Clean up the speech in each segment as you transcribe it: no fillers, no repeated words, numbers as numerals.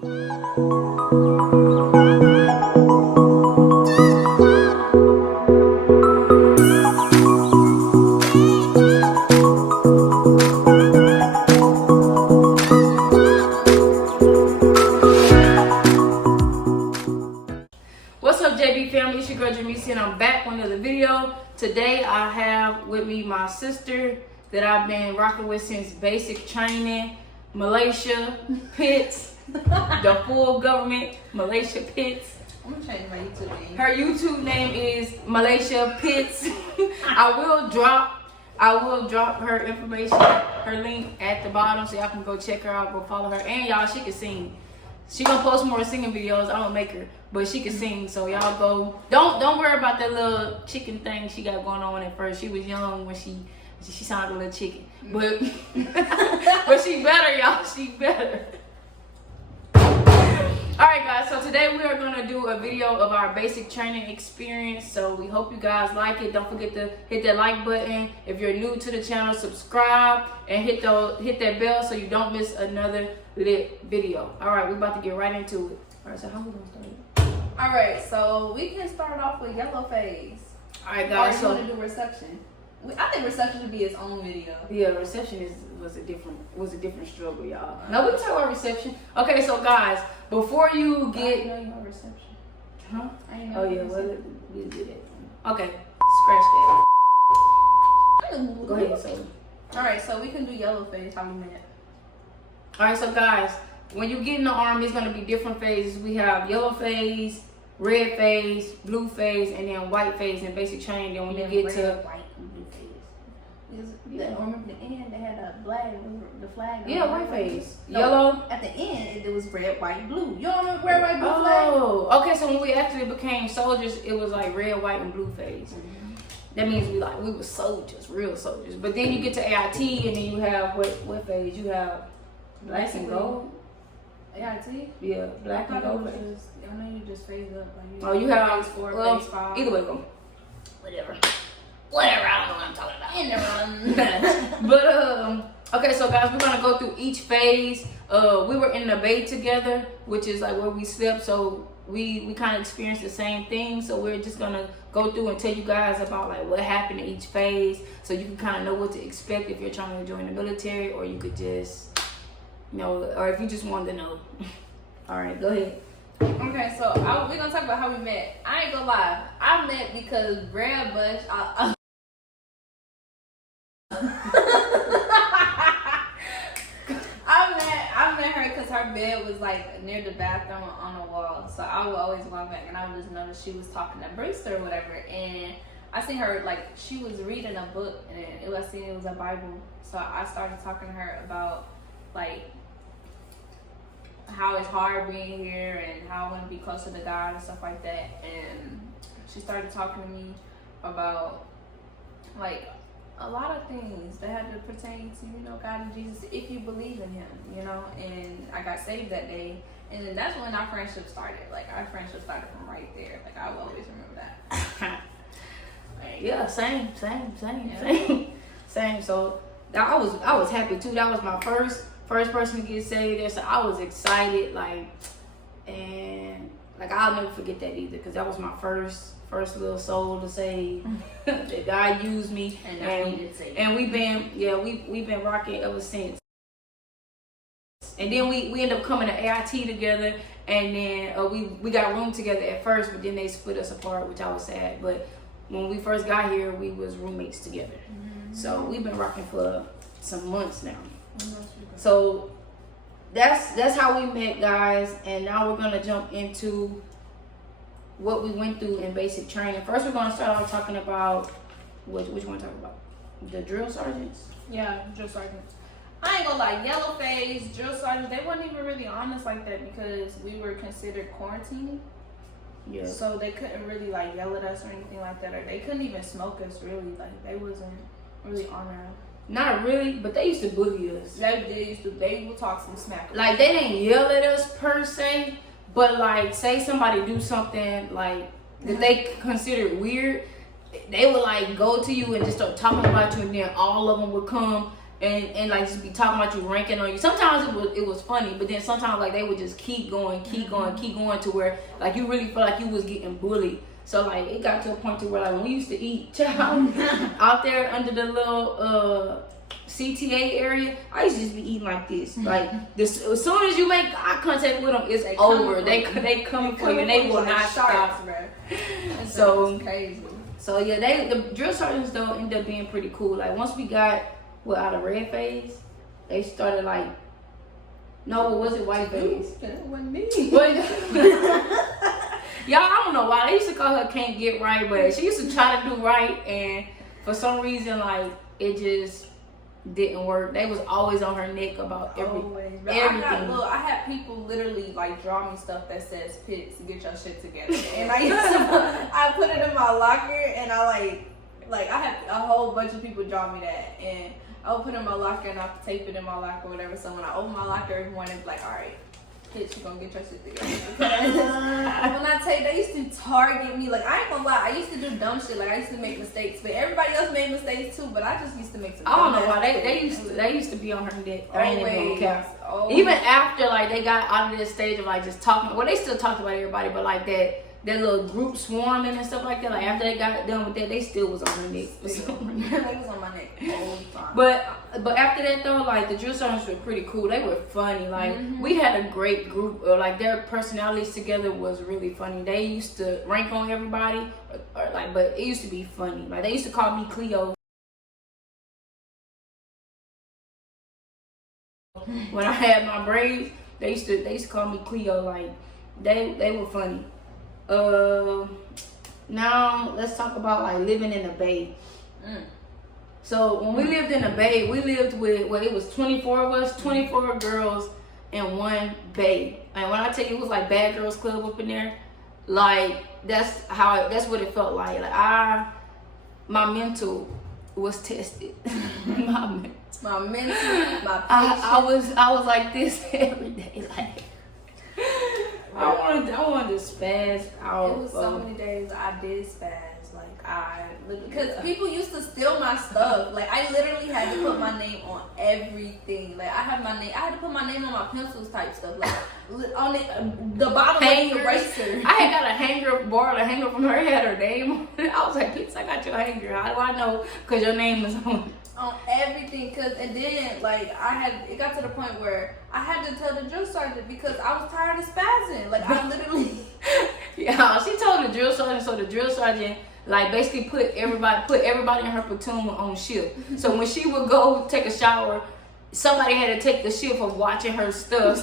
What's up, JB family? It's your girl Jamisi, and I'm back with another video. Today I have with me my sister that I've been rocking with since basic training, Maleshea Pitts, the full government, Maleshea Pitts. I'm gonna change my YouTube name. Her YouTube name is Maleshea Pitts. I will drop her information, her link at the bottom, so y'all can go check her out, go follow her, and y'all, she can sing. She gonna post more singing videos. I don't make her, but she can sing. So y'all go. Don't worry about that little chicken thing she got going on at first. She was young when she sounded a little chicken, but but she better, y'all. She better. All right, guys. So today we are gonna do a video of our basic training experience. So we hope you guys like it. Don't forget to hit that like button. If you're new to the channel, subscribe and hit that bell so you don't miss another lit video. All right, we're about to get right into it. All right, so how we gonna start it? All right, so we can start off with yellow phase. All right, guys. Or you want to do reception? I think reception should be its own video. Yeah, reception was a different struggle, y'all. No, we can talk about reception. Okay, so guys, before you get, I didn't know you know reception. huh? I didn't know. Oh yeah, well we'll do that. Okay, scratch that. Go ahead. So, All right, so we can do yellow phase. How we met? all right, so guys, when you get in the army, it's gonna be different phases. We have yellow phase, red phase, blue phase, and then white phase in basic training. Then when you get to white and blue phase. Yeah, remember the end? They had a the flag. yeah, white phase, No, yellow. At the end, it was red, white, blue. You don't remember red, white, blue flag? Oh, okay. So when we actually became soldiers, it was like red, white, and blue phase. That means we were soldiers, real soldiers. But then you get to AIT, and then you have what phase? You have black and gold. AIT? Yeah, black and gold phase. I know you just phased up. Oh, you have phase 4, well, phase 5. either way, go. Whatever, I don't know what I'm talking about. In the run. But okay, so guys, we're gonna go through each phase. We were in the bay together, which is like where we slept. So we kind of experienced the same thing. So we're just gonna go through and tell you guys about like what happened in each phase, so you can kind of know what to expect if you're trying to join the military, or you could just, you know, or if you just wanted to know. All right, go ahead. Okay, so we're gonna talk about how we met. I ain't gonna lie, I met because Brad Bush. I met her because her bed was like near the bathroom on the wall. So I would always walk back and I would just notice she was talking to Brewster or whatever. And I seen her, like, she was reading a book, and I seen it was a Bible. So I started talking to her about like how it's hard being here and how I want to be closer to God and stuff like that. And she started talking to me about like a lot of things that had to pertain to, you know, God and Jesus, if you believe in him, you know. And I got saved that day, and then that's when our friendship started. Like, our friendship started from right there. Like, I will always remember that. Yeah, same. So I was happy too. That was my first person to get saved there, so I was excited, like, and like I'll never forget that either, because that was my first little soul to save. That God used me, and we've been rocking ever since. And then we ended up coming to AIT together, and then we got a room together at first, but then they split us apart, which I was sad. But when we first got here, we was roommates together. So we've been rocking for some months now. So that's how we met, guys. And now we're gonna jump into what we went through in basic training. First, we're gonna start off talking about which one to talk about? The drill sergeants? Yeah, drill sergeants. I ain't gonna lie, yellow phase, drill sergeants, they weren't even really on us like that because we were considered quarantining. Yeah. So they couldn't really like yell at us or anything like that, or they couldn't even smoke us really. Like, they wasn't really on our. Not really, but they used to bully us. They would talk some smack. Like, they didn't yell at us per se, but like, say somebody do something like that they considered weird, they would like go to you and just start talking about you, and then all of them would come and like just be talking about you, ranking on you. Sometimes it was funny, but then sometimes like they would just keep going to where like you really felt like you was getting bullied. So like it got to a point to where like when we used to eat child out there under the little CTA area, I used to just be eating like this. Like this, as soon as you make eye contact with them, it's over. They coming for you, and they will not stop. So crazy. So yeah, the drill sergeants though ended up being pretty cool. Like once we got out of red phase, they started like, no, was it white phase? That wasn't me. Y'all, I don't know why they used to call her can't get right, but she used to try to do right, and for some reason like it just didn't work. They was always on her neck about everything. I had people literally like draw me stuff that says "Pits, get your shit together," and I put it in my locker, and I like I had a whole bunch of people draw me that, and I would put it in my locker and I would tape it in my locker or whatever. So when I open my locker every morning, it's like, all right, Pitch, you gonna get your shit together. Because when I tell you, they used to target me. Like, I ain't gonna lie, I used to do dumb shit. Like, I used to make mistakes, but everybody else made mistakes too. But I just used to make some. I don't know why they used to be on her neck. I ain't even gonna cap. Even after like they got out of this stage of like just talking. Well, they still talked about everybody, but like that little group swarming and stuff like that. Like after they got done with that, they still was on her neck. They was on my neck all the time. But after that though, like the drill sergeants were pretty cool. They were funny. Like we had a great group. Like their personalities together was really funny. They used to rank on everybody, but it used to be funny. Like they used to call me Cleo. When I had my braids, they used to call me Cleo. Like they were funny. Now let's talk about like living in the Bay. So when we lived in the Bay, we lived with, well, it was 24 of us, 24 girls in one Bay. And when I tell you it was like Bad Girls Club up in there, like that's what it felt like. Like my mental was tested. my mental, I was like this every day. Like I wanted to spaz out. It was so many days I did spaz. Because people used to steal my stuff. Like I literally had to put my name on everything. Like I had to put my name on my pencils type stuff. Like on the bottom of the eraser. I had got borrowed a hanger from her. Had her name on it. I was like, "Bitch, I got your hanger. How do I know? Because your name is on it." On everything, and then like it got to the point where I had to tell the drill sergeant because I was tired of spazzing. Like I literally, yeah, she told the drill sergeant, so the drill sergeant like basically put everybody in her platoon on shift. So when she would go take a shower, somebody had to take the shift of watching her stuff.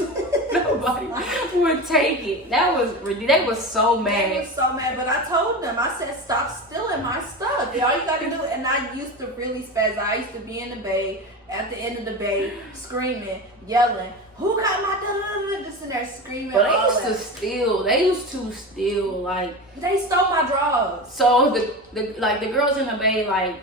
Nobody would take it. They was so mad. They was so mad, but I told them, I said, stop stealing my stuff. All you gotta do, and I used to really spaz. I used to be in the Bay, at the end of the Bay, screaming, yelling, who got my just in there screaming. But they used to steal, like they stole my drawers. So the girls in the Bay, like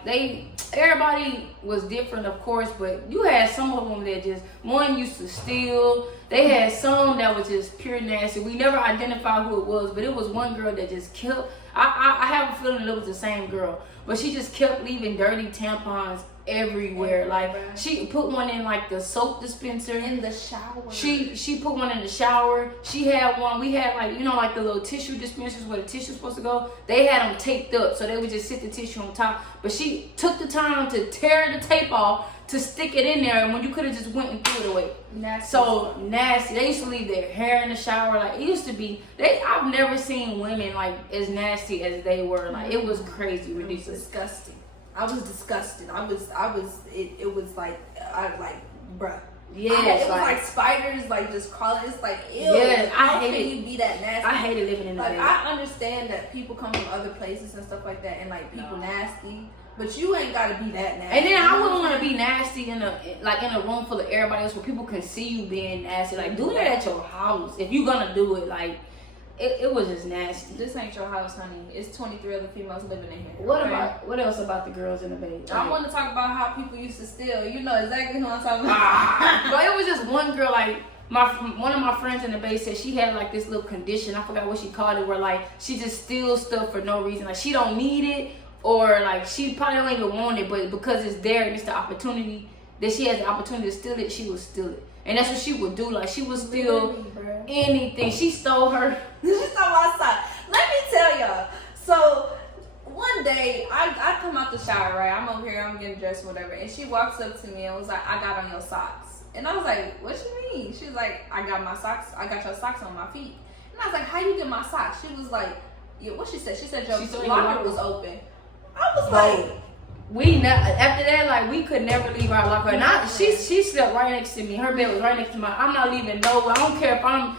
everybody was different, of course, but you had some of them that just, one used to steal. They had some that was just pure nasty. We never identified who it was, but it was one girl that just kept, I have a feeling it was the same girl, but she just kept leaving dirty tampons everywhere. Like she put one in like the soap dispenser. In the shower. She put one in the shower. She had one, we had like, you know, like the little tissue dispensers where the tissue's supposed to go. They had them taped up, so they would just sit the tissue on top. But she took the time to tear the tape off to stick it in there, and when you could have just went and threw it away. Nasty. So nasty. They used to leave their hair in the shower. Like it used to be. I've never seen women like as nasty as they were. Like it was crazy, ridiculous, it was disgusting. I was disgusted. It was like bruh. Yes, it was like spiders, like just crawling. It's like, ew. Yes, how can you be that nasty? I hated living in the Bay. I understand that people come from other places and stuff like that, and like people nasty, but you ain't gotta be that nasty. And then I wouldn't want to be nasty in a room full of everybody else where people can see you being nasty. Like do that at your house if you gonna do it. Like it was just nasty. This ain't your house, honey. It's 23 other females living in here. What else about the girls in the Bay? I want to talk about how people used to steal. You know exactly who I'm talking about. But it was just one girl, like one of my friends in the Bay said she had like this little condition. I forgot what she called it, where like she just steals stuff for no reason. Like she don't need it, or like she probably don't even want it, but because it's there and it's the opportunity, that she has the opportunity to steal it, she would steal it. And that's what she would do. Like, she would steal anything. She stole her. She stole my sock. Let me tell y'all. So, one day, I come out the shower, right? I'm over here, I'm getting dressed, whatever. And she walks up to me and was like, I got on your socks. And I was like, what you mean? She was like, I got your socks on my feet. And I was like, how you get my socks? She was like, yeah, what she said? She said your locker was open. I was like, after that, like, we could never leave our locker. And she slept right next to me. Her bed was right next to mine. I'm not leaving nowhere. I don't care if I'm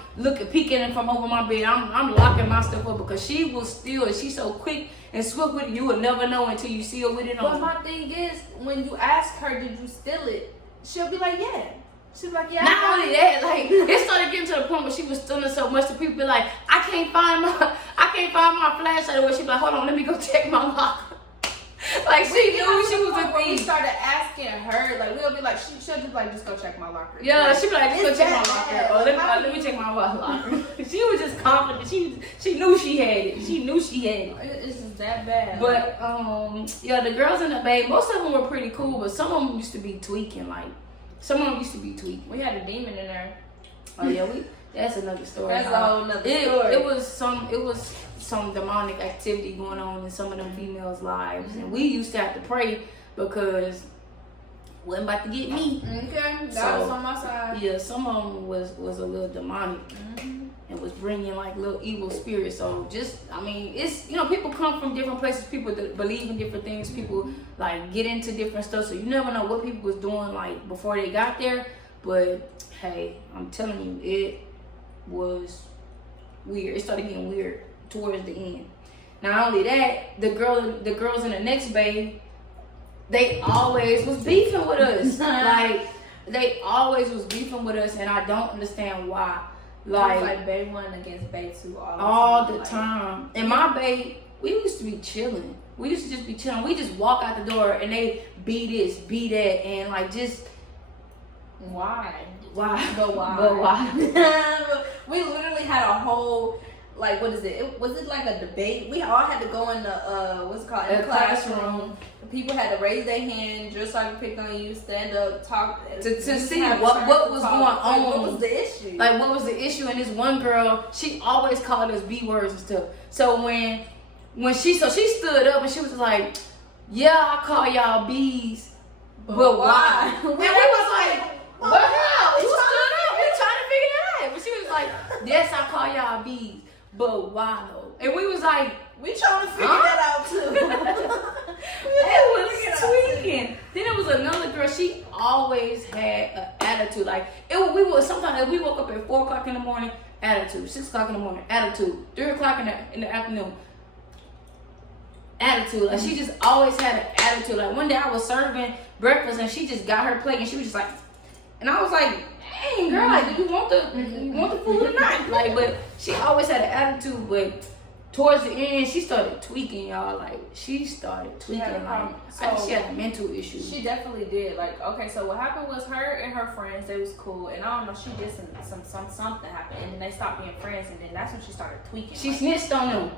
peeking from over my bed. I'm locking my stuff up because she will steal it. She's so quick and swift with it. You will never know until you see her with it on. But my thing is, when you ask her, did you steal it? She'll be like, yeah. She'll be like, yeah. Not only that, like, it started getting to the point where she was stealing so much that people be like, I can't find my flashlight. Or she be like, hold on, let me go check my locker. Like, she knew she was a thief. We started asking her, like, we'll be like, she'll just be like, just go check my locker. Yeah, like, she'd be like, just go check my locker. Or let me check my locker. She was just confident. She knew she had it. She knew she had it. It's just that bad. But, yeah, the girls in the Bay, most of them were pretty cool, but some of them used to be tweaking. Like, some of them used to be tweaking. We had a demon in there. Oh, yeah, that's another story. That's a whole nother story. It was some demonic activity going on in some of them females' lives, and we used to have to pray because it wasn't about to get me. Okay, that was on my side. Yeah, some of them was a little demonic and was bringing like little evil spirits. So it's people come from different places. People that believe in different things. People like get into different stuff. So you never know what people was doing like before they got there. But hey, I'm telling you, it was weird. It started getting weird towards the end. Not only that, the girls in the next bay, they always was beefing with us. Like, they always was beefing with us, and I don't understand why. Like Bay 1 against Bay 2 all the time. In my Bay, we used to be chilling. We used to just be chilling. We just walk out the door and they be this, be that, and like just why? But why? We literally had a whole, like, what is it? Was it like a debate? We all had to go in the what's it called, in the classroom. People had to raise their hand, drill sergeant picked on you, stand up, talk to see what was going on. What was the issue? Like, what was the issue? And this one girl, she always called us B words and stuff. So when she stood up and she was like, yeah, I call y'all B's, but why? And we was like, what? How? You stood up. We trying to figure it out. But she was like, yes, I call y'all B's, but why though? And we was like, we trying to figure that out too. It was tweaking. Then there was another girl. She always had an attitude. Like, sometimes if we woke up at 4 o'clock in the morning, attitude. 6 o'clock in the morning, attitude. 3 o'clock in the afternoon, attitude. Like, she just always had an attitude. Like, one day I was serving breakfast and she just got her plate and she was just like, and I was like, dang girl, like, do you want the food or not? Like, but she always had an attitude. But towards the end, she started tweaking, y'all. Like, she started tweaking. I think she had mental issues. She definitely did. Like, okay, so what happened was her and her friends, they was cool, and I don't know, she did something happened, and then they stopped being friends, and then that's when she started tweaking. She snitched on them.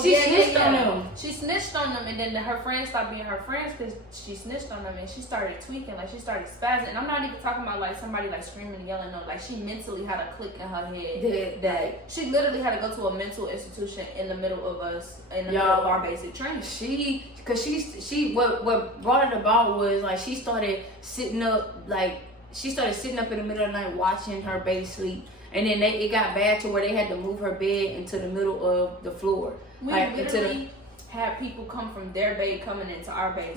She snitched on them. She snitched on them, and then her friends stopped being her friends because she snitched on them, and she started tweaking. Like, she started spazzing. And I'm not even talking about like somebody like screaming and yelling. No, like, she mentally had a click in her head that she literally had to go to a mental institution in the middle of us, in the middle of our basic training. What brought it about was like she started sitting up in the middle of the night watching her baby sleep. And then it got bad to where they had to move her bed into the middle of the floor. We literally had people come from their bed coming into our bed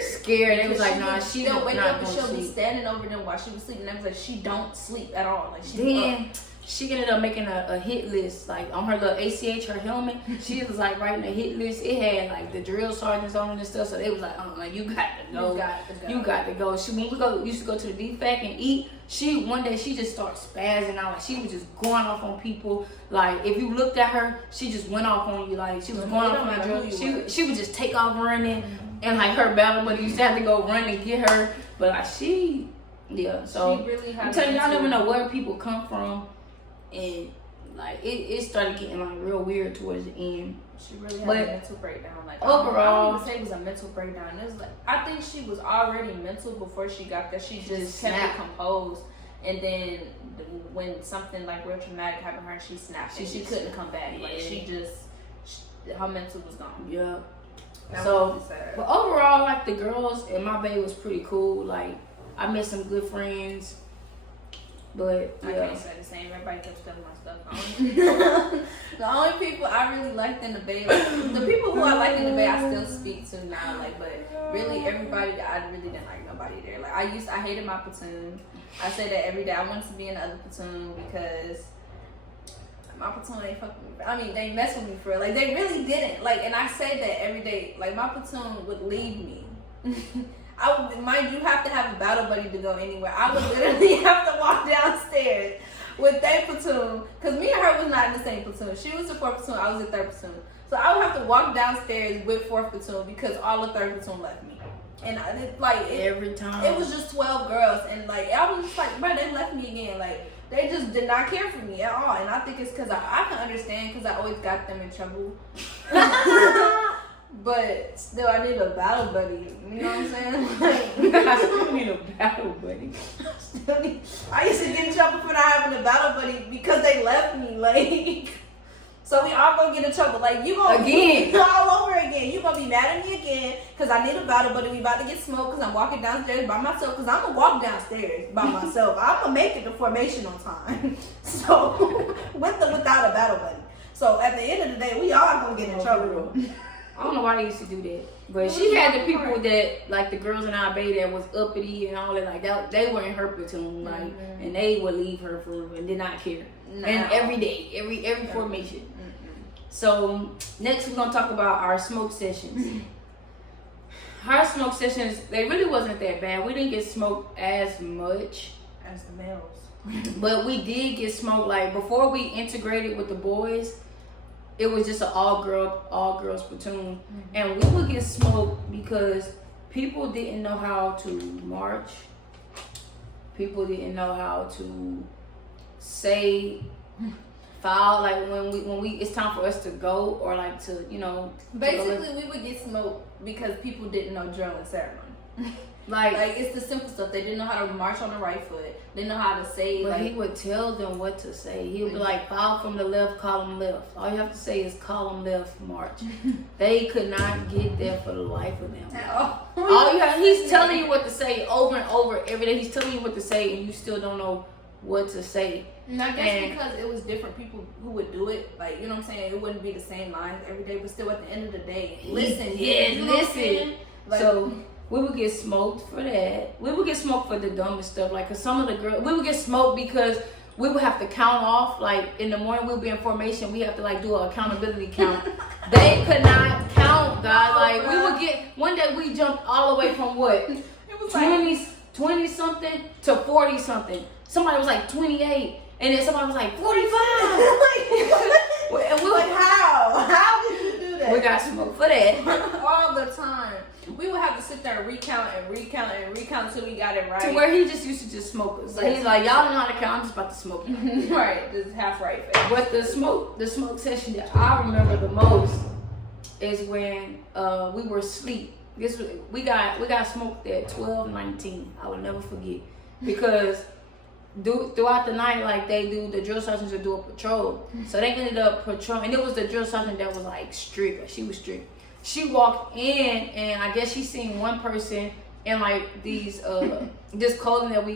scared. They was like, nah, she don't wake up and she'll be standing over them while she was sleeping. They was like, she don't sleep at all. Like, she ended up making a hit list, like on her little ACH, her helmet. She was like writing a hit list. It had like the drill sergeants on it and stuff. So they was like, you got to go. You got to go. We used to go to the DFAC and eat. One day she just started spazzing out. Like, she was just going off on people. Like, if you looked at her, she just went off on you. Like, she was going off on the drill. She would just take off running, and like her battle buddy used to have to go run and get her. But like So she really I'm telling you, y'all never know where people come from. And like it started getting like real weird towards the end. She really had But a mental breakdown. Like overall, I don't even say it was a mental breakdown. It was like I think she was already mental before she got there. She just kept it composed, and then when something like real traumatic happened to her, she snapped. She couldn't come back. Yeah. Like her mental was gone. Yeah. So, but overall, like the girls and my bae was pretty cool. Like I met some good friends. But yeah. I can't say the same. Everybody kept stealing my stuff. The only people I really liked in the Bay, like, the people who I liked in the Bay, I still speak to now. Like, but really, everybody, I really didn't like nobody there. Like, I hated my platoon. I say that every day. I wanted to be in the other platoon because my platoon ain't fucking with me. I mean, they mess with me for real. Like, they really didn't. Like, and I say that every day. Like, my platoon would leave me. Mind you, have to have a battle buddy to go anywhere. I would literally have to walk downstairs with their platoon, because me and her was not in the same platoon. She was the 4th platoon, I was the 3rd platoon. So I would have to walk downstairs with 4th platoon because all the 3rd platoon left me. And every time it was just 12 girls, and like I was just like, bro, they left me again. Like they just did not care for me at all. And I think it's because I can understand, because I always got them in trouble. But still, I need a battle buddy. You know what I'm saying? Like, I still need a battle buddy. I used to get in trouble for not having a battle buddy because they left me. Like, so we all gonna get in trouble. Like, you gonna again all over again. You gonna be mad at me again because I need a battle buddy. We about to get smoked because I'm walking downstairs by myself. Because I'm gonna walk downstairs by myself. I'm gonna make it to formation on time. So with or without a battle buddy. So at the end of the day, we all gonna get in trouble. I don't know why they used to do that, but she had the people that, like the girls in our Bay that was uppity and all that, like that. They were in her platoon, like, and they would leave her for and did not care. No. And every day, every formation. So next we're gonna talk about our smoke sessions. Our smoke sessions, they really wasn't that bad. We didn't get smoked as much as the males, but we did get smoked. Like before we integrated with the boys, it was just an all girls platoon, and we would get smoked because people didn't know how to march. People didn't know how to say foul, like when we it's time for us to go, or like to basically we would get smoked because people didn't know drill and ceremony. Like it's the simple stuff. They didn't know how to march on the right foot. They didn't know how to say. But he would tell them what to say. He would be like, foul from the left, column left. All you have to say is column left, march. They could not get there for the life of them. He's telling you what to say over and over every day. He's telling you what to say, and you still don't know what to say. And I guess because it was different people who would do it. Like, you know what I'm saying? It wouldn't be the same lines every day, but still at the end of the day, listen. Listen. Like, so we would get smoked for that. We would get smoked for the dumbest stuff. Like, cause some of the girls, we would get smoked because we would have to count off. Like in the morning, we'll be in formation. We have to like do an accountability count. They could not count, guys. Like we would get one day we jumped all the way from what? It was 20 something to 40 something. Somebody was like 28, and then somebody was like 45. And we were like, how did you do that? We got smoked for that all the time. We would have to sit there and recount until we got it right. To where he just used to just smoke us. Like, he's like, y'all don't know how to count. I'm just about to smoke. Right, just half right. But the smoke session that I remember the most is when we were asleep. We got smoked at 12:19. I will never forget, because throughout the night, like they do, the drill sergeants would do a patrol. So they ended up patrolling, and it was the drill sergeant that was like strict. She was strict. She walked in, and I guess she seen one person in like these this clothing that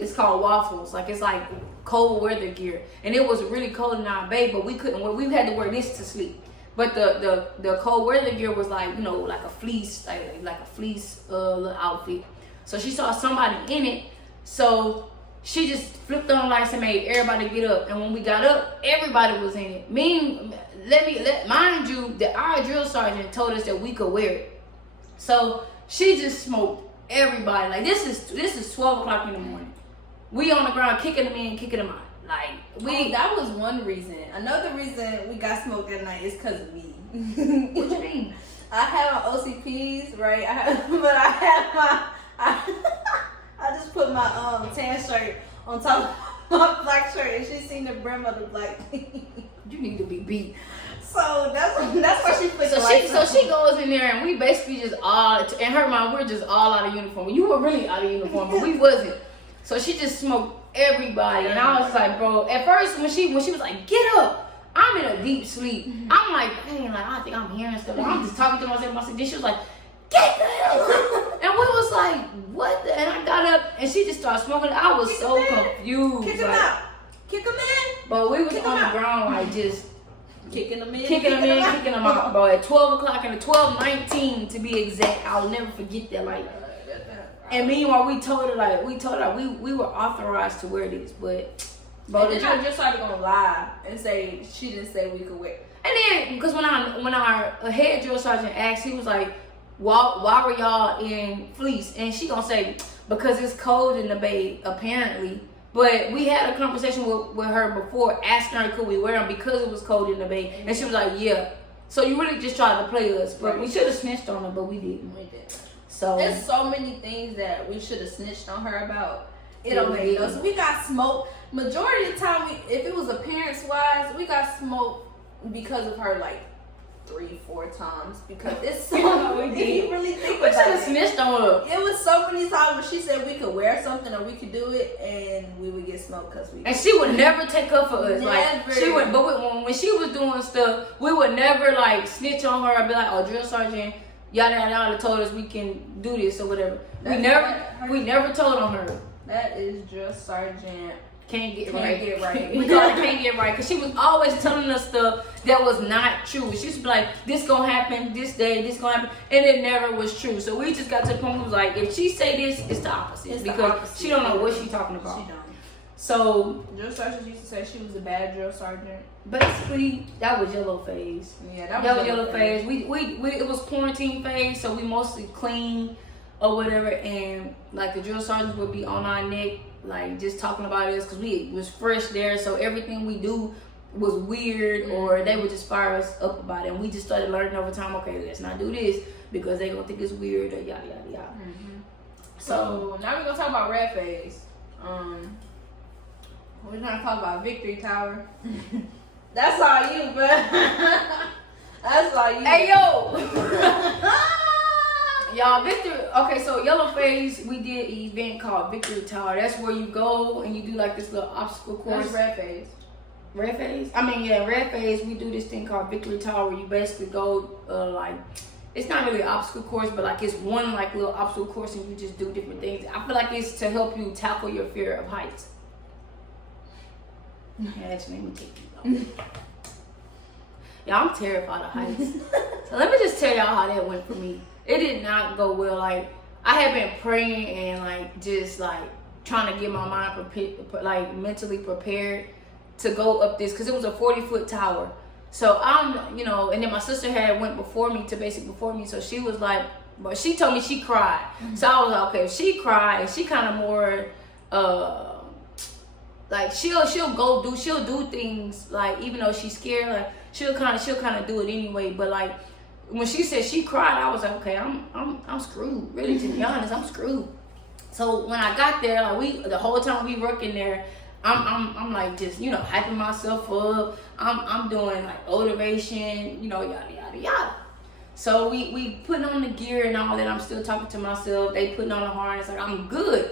it's called waffles. Like it's like cold weather gear, and it was really cold in our Bay, but we couldn't wear. We had to wear this to sleep. But the cold weather gear was like like a fleece, like a fleece little outfit. So she saw somebody in it, so she just flipped on lights and made everybody get up. And when we got up, everybody was in it. Mind you, that our drill sergeant told us that we could wear it. So she just smoked everybody. Like this is 12 o'clock in the morning. We on the ground kicking them in, kicking them out. Like that was one reason. Another reason we got smoked that night is because of me. What you mean? I had my OCPs, right? I just put my tan shirt on top my black shirt and she seen the brim of the black tee. You need to be beat. So that's why she put So she goes in there and we basically just all, in her mind, we're just all out of uniform. You were really out of uniform, but we wasn't. So she just smoked everybody, and I was like, bro. At first, when she was like, get up, I'm in a deep sleep. I'm like, dang, like I think I'm hearing stuff. Like, I'm just talking to myself. Then she was like, get the hell up. And we was like, what? And I got up, and she just started smoking. I was so confused. Kick him out. Kick him in. But we was on the ground like just. Kicking them in, kicking them out, bro. At 12 o'clock and at 12:19 to be exact, I'll never forget that. Like, and meanwhile, we told her we were authorized to wear this, but bro, then I just started gonna lie and say she didn't say we could wear. And then because when our head drill sergeant asked, he was like, why were y'all in fleece? And she gonna say because it's cold in the bay apparently. But we had a conversation with her before, asking her could we wear them because it was cold in the bay, and she was like, "Yeah." So you really just tried to play us, but we should have snitched on her, but we didn't. We did. So there's so many things that we should have snitched on her about. It don't make us. We got smoked. Majority of the time, if it was appearance wise, we got smoked because of her like 3-4 times because it's so. If you really think about it, we should have snitched on her. It was so many times when she said we could wear something or we could do it, and we would get smoked because we. And she would never take up for us. Never. Like she would, but when she was doing stuff, we would never like snitch on her and be like, "Oh, drill sergeant, yada yada yada told us we can do this or whatever." We never told on her. That is drill sergeant. Can't get right. We call it can't get right because she was always telling us stuff that was not true. She used to be like, this gonna happen this day, this gonna happen, and it never was true. So we just got to the point where it was like, if she say this, it's the opposite. It's because the opposite. She don't know what she's talking about. She don't. So drill sergeant used to say she was a bad drill sergeant. Basically, that was yellow phase. Yeah, that was yellow phase. We it was quarantine phase, so we mostly clean or whatever, and like the drill sergeants would be on our neck, like just talking about us because we was fresh there, so everything we do was weird, or they would just fire us up about it, and we just started learning over time. Okay, let's not do this because they gonna think it's weird or yada yada yada. So now we're gonna talk about red phase. We're gonna talk about Victory Tower. That's all you, bro. That's all you. Hey yo. Y'all, okay, so yellow phase, we did an event called Victory Tower. That's where you go and you do like this little obstacle course. That's red phase. Red phase? Red phase, we do this thing called Victory Tower where you basically go, like, it's not really an obstacle course, but like it's one like little obstacle course and you just do different things. I feel like it's to help you tackle your fear of heights. Actually, let me take you off. Y'all, I'm terrified of heights. So let me just tell y'all how that went for me. It did not go well. Like, I had been praying and like just like trying to get my mind like mentally prepared to go up this, because it was a 40-foot tower. So I'm, and then my sister had went before me, so she was like, but she told me she cried. So I was like, okay, if she cried, and she kind of more like she'll do things, like even though she's scared, like she'll kind of do it anyway. But like when she said she cried, I was like, okay, I'm screwed. Really, to be honest, I'm screwed. So when I got there, like the whole time we working there, I'm like just hyping myself up. I'm doing like motivation, yada yada yada. So we putting on the gear and all that. I'm still talking to myself. They putting on the harness. Like I'm good.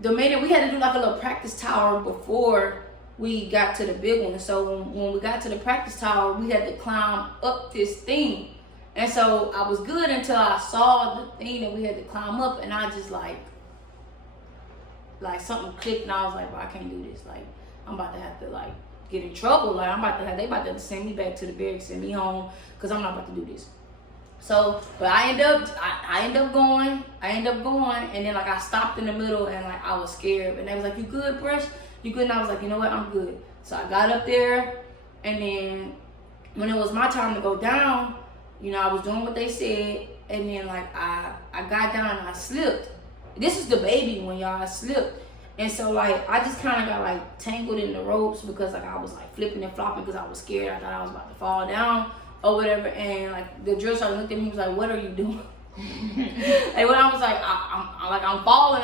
The minute we had to do like a little practice tower before we got to the big one. So when we got to the practice tower, we had to climb up this thing. And so I was good until I saw the thing that we had to climb up, and I just like something clicked, and I was like, bro, I can't do this. Like I'm about to have to like get in trouble. Like they about to send me back to the barracks, send me home, because I'm not about to do this. So, but I end up going, and then like I stopped in the middle, and like I was scared, and they was like, you good, Brush? You good? And I was like, you know what, I'm good. So I got up there, and then when it was my time to go down, I was doing what they said, and then like I got down and I slipped. This is the baby one, y'all. I slipped. And so like I just kind of got like tangled in the ropes, because like I was like flipping and flopping because I was scared. I thought I was about to fall down or whatever. And like the drill sergeant looked at me, he was like, what are you doing? And when I was like, I'm falling.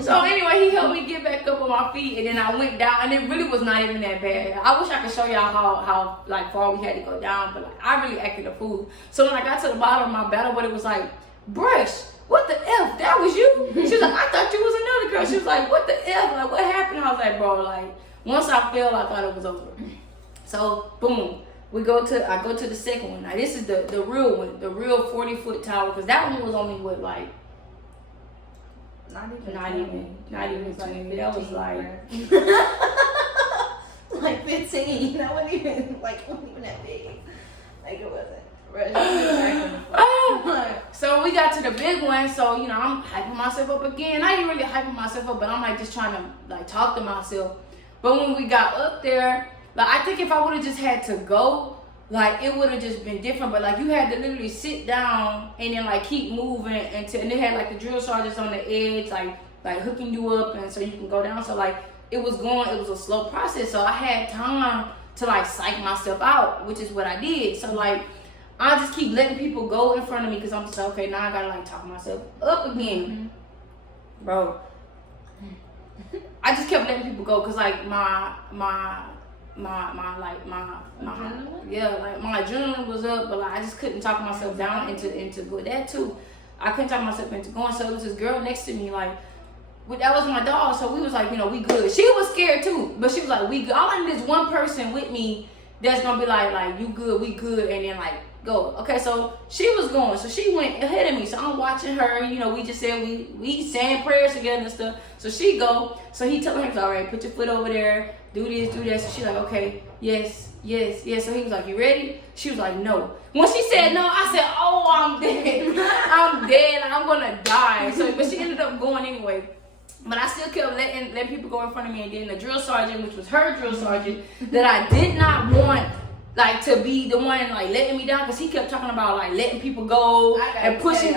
So anyway, he helped me get back up on my feet, and then I went down, and it really was not even that bad. I wish I could show y'all how like far we had to go down, but like I really acted a fool. So when I got to the bottom of my battle, but it was like, Brush, what the F? That was you? She was like, I thought you was another girl. She was like, what the F? Like, what happened? I was like, bro, like, once I fell, I thought it was over. So boom, I go to the second one. Now this is the real one, the real 40-foot tower, because that one was only what, like, not even 20. That was like 15. That wasn't even that big. Like it wasn't. So we got to the big one. So you know, I'm hyping myself up again. I ain't really hyping myself up, but I'm like just trying to like talk to myself. But when we got up there, like I think if I would have just had to go, like it would have just been different. But like you had to literally sit down and then like keep moving and they had like the drill sergeants on the edge, like hooking you up, and so you can go down. So like it was a slow process. So I had time to like psych myself out, which is what I did. So like I just keep letting people go in front of me because I'm just like, okay, now I gotta like talk myself up again, bro. I just kept letting people go because like my adrenaline was up, but like I just couldn't talk myself down into good. That too, I couldn't talk myself into going. So it was this girl next to me, like that was my dog. So we was like, you know, we good. She was scared too, but she was like, we good. All I need is one person with me that's gonna be like you good, we good, and then like go. Okay, so she was going, so she went ahead of me. So I'm watching her. You know, we just said we saying prayers together and stuff. So she go. So he telling her, all right, put your foot over there. Do this, do that. So she's like, okay, yes. So he was like, you ready? She was like, no. When she said no, I said, oh, I'm dead. I'm dead. I'm gonna die. So, but she ended up going anyway. But I still kept letting people go in front of me. And then the drill sergeant, which was her drill sergeant, that I did not want like to be the one like letting me down, because he kept talking about like letting people go and pushing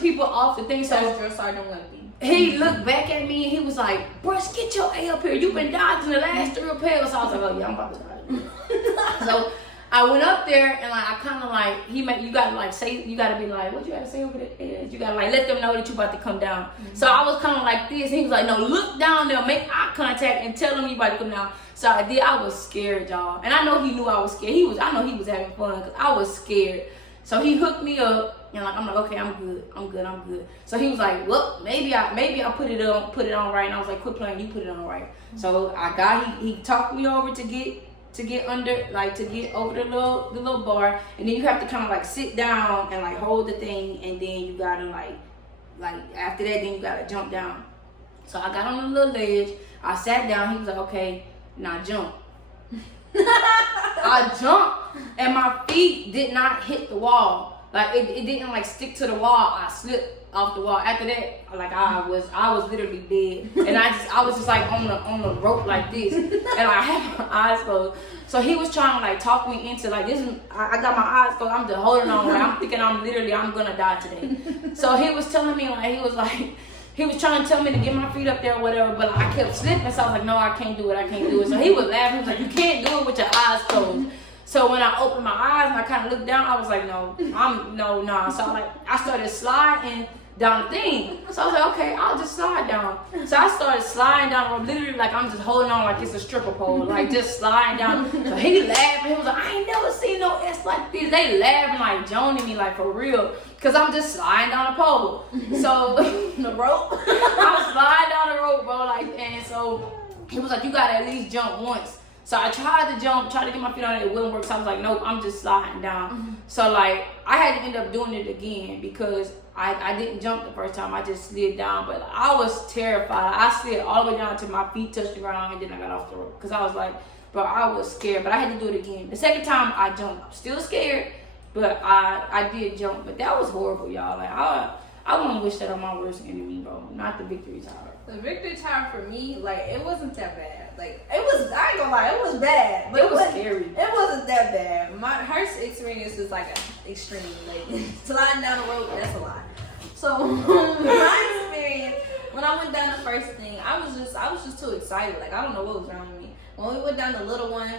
people off the thing. So drill sergeant wouldn't be. He looked back at me and he was like, Brush, get your A up here. You've been dodging the last 3 repels. So I was like, oh yeah, I'm about to die. So I went up there and like I kind of like you gotta like say, you gotta be like, what you gotta say over there? You gotta like let them know that you about to come down. So I was kind of like this. And he was like, no, look down there, make eye contact, and tell them you about to come down. So I did. I was scared, y'all, and I know he knew I was scared. I know he was having fun because I was scared. So he hooked me up, and like I'm like, okay, I'm good. So he was like, well, maybe I put it on right. And I was like, quit playing, you put it on right. So he talked me over to get under, like to get over the little bar, and then you have to kind of like sit down and like hold the thing, and then you gotta like after that, then you gotta jump down. So I got on the little ledge, I sat down. He was like, okay, now jump. I jumped and my feet did not hit the wall. Like it didn't like stick to the wall. I slipped off the wall. After that, like I was literally dead. And I was just like on the rope like this. And I had my eyes closed. So he was trying to like talk me into like this. I got my eyes closed. I'm just holding on. Like, I'm thinking I'm gonna die today. So he was telling me he was trying to tell me to get my feet up there or whatever, but I kept slipping, so I was like, no, I can't do it. So he was laughing. He was like, you can't do it with your eyes closed. So when I opened my eyes and I kind of looked down, I was like, no. So I started sliding down the thing. So I was like, okay, I'll just slide down. So I started sliding down, literally like I'm just holding on like it's a stripper pole, like just sliding down. So he laughed, he was like, I ain't never seen no S like this. They laughing like joning me like for real, because I'm just sliding down the pole. So the rope, I was sliding down the rope, bro, like, and so he was like, you gotta at least jump once. So I tried to jump, tried to get my feet on it, it wouldn't work. So I was like, nope, I'm just sliding down. So like, I had to end up doing it again because I didn't jump the first time, I just slid down. But I was terrified. I slid all the way down till my feet touched the ground, and then I got off the rope. Because I was like, bro, I was scared, but I had to do it again. The second time I jumped, I'm still scared, but I did jump. But that was horrible, y'all. Like, I wouldn't wish that on my worst enemy, bro. Not the victory tower. The victory tower for me, like, it wasn't that bad. Like, it was, I ain't gonna lie, it was bad. But it was scary. It wasn't that bad. Her experience is like extreme. Like, sliding down the road, that's a lot. So, my experience, when I went down the first thing, I was just too excited. Like, I don't know what was wrong with me. When we went down the little one,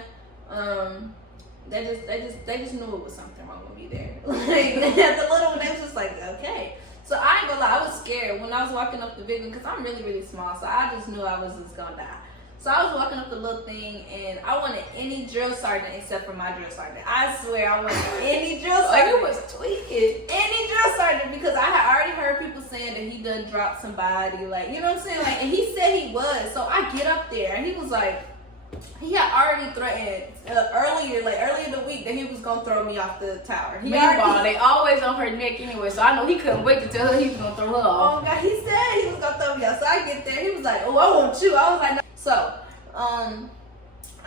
they just knew it was something wrong with me there. Like, the little one, they was just like, okay. So I ain't gonna lie, I was scared when I was walking up the big one because I'm really, really small. So I just knew I was just gonna die. So I was walking up the little thing and I wanted any drill sergeant except for my drill sergeant. I swear I wanted any drill sergeant. Oh, you was tweaking. Any drill sergeant because I had already heard people saying that he done dropped somebody. Like, you know what I'm saying? Like, and he said he was. So I get up there and he was like, he had already threatened earlier in the week that he was gonna throw me off the tower. Meanwhile, they always on her neck anyway, so I know he couldn't wait to tell her he was gonna throw her off. Oh God, he said he was gonna throw me off. So I get there, he was like, "Oh, I want you." I was like, no. So,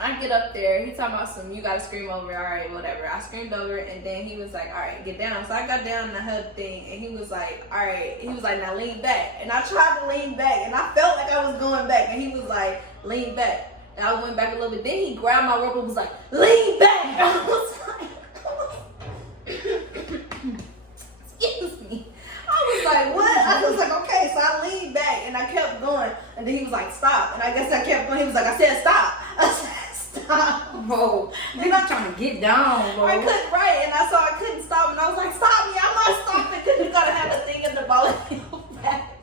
I get up there. He talking about some, you gotta scream over. All right, whatever. I screamed over, and then he was like, "All right, get down." So I got down in the hub thing, and he was like, "All right." He was like, "Now lean back," and I tried to lean back, and I felt like I was going back, and he was like, "Lean back." And I went back a little bit. Then he grabbed my rope and was like, "Lean back." I was like, excuse me. I was like, what? I was like, okay. So I leaned back and I kept going. And then he was like, stop. And I guess I kept going. He was like, I said, stop. I said, stop. Bro, you're not trying to get down, bro. I couldn't, right. And I saw I couldn't stop. And I was like, stop me. I'm not stopping. Because you got to have a thing in the ball back.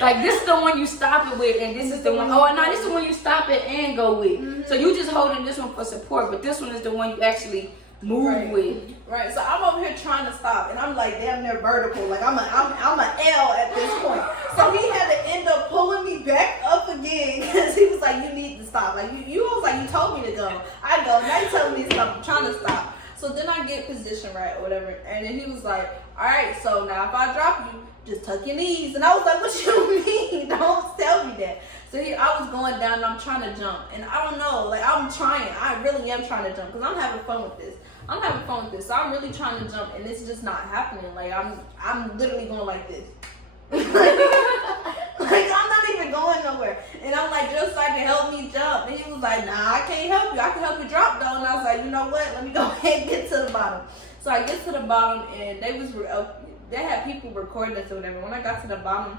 Like, this is the one you stop it with, and this is the one. Oh, no, this is the one you stop it and go with. Mm-hmm. So you just holding this one for support, but this one is the one you actually move with. Right. So I'm over here trying to stop, and I'm like damn near vertical. Like I'm an L at this point. So he had to end up pulling me back up again because he was like, "You need to stop." Like you was like, "You told me to go." I go. Now you telling me to stop. I'm trying to stop. So then I get position right or whatever, and then he was like, "All right. So now if I drop you, just tuck your knees." And I was like, "What you mean? Don't tell me that." So I was going down and I'm trying to jump. And I don't know, like I'm trying. I really am trying to jump because I'm having fun with this. So I'm really trying to jump and it's just not happening. Like I'm literally going like this. Like I'm not even going nowhere. And I'm like, just so I can help me jump. And he was like, nah, I can't help you. I can help you drop though. And I was like, you know what? Let me go ahead and get to the bottom. So I get to the bottom and they had people recording this or whatever. When I got to the bottom,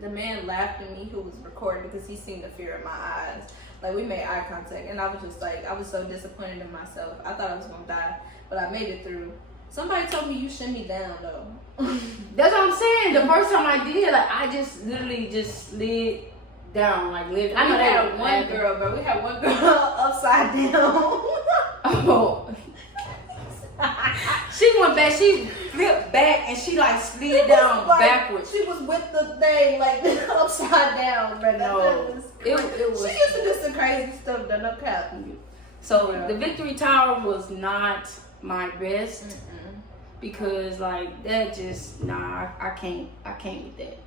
the man laughed at me who was recording because he seen the fear in my eyes. Like we made eye contact and I was just like, I was so disappointed in myself. I thought I was gonna die, but I made it through. Somebody told me you shimmy down though. That's what I'm saying. The first time I did, like I just literally just slid down, like literally. I know we had one girl, bro. We had one girl upside down. Oh. She went back, she flipped back and she like slid down like, backwards. She was with the thing like upside down, bro. No, it was. She used to do some crazy stuff that no cap. So the Victory Tower was not my best because like that just I can't with that.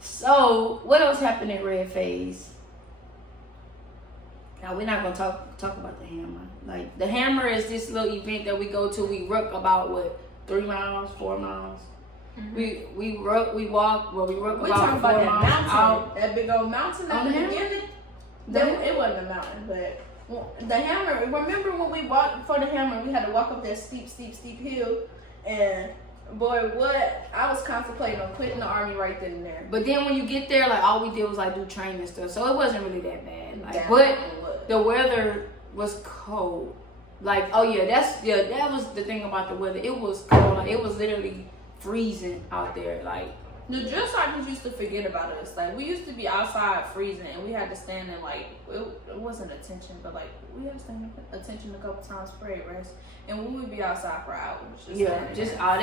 So what else happened at Red Phase? Now we're not gonna talk about the hammer. Like the hammer is this little event that we go to. We ruck about 3 miles, 4 miles. Mm-hmm. We ruck about 4 miles that out. That big old mountain at the beginning. It wasn't a mountain, but the hammer. Remember when we walked for the hammer? We had to walk up that steep hill, and boy, what I was contemplating on quitting the army right then and there. But then when you get there, like all we did was like do training stuff, so it wasn't really that bad. Like, but the weather was cold. Like, oh yeah, that was the thing about the weather. It was cold. Like, it was literally freezing out there. Like the drill sergeants used to forget about us. Like we used to be outside freezing, and we had to stand in like it wasn't attention, but like we had to stand in attention a couple times for parade rest, and we would be outside for hours. They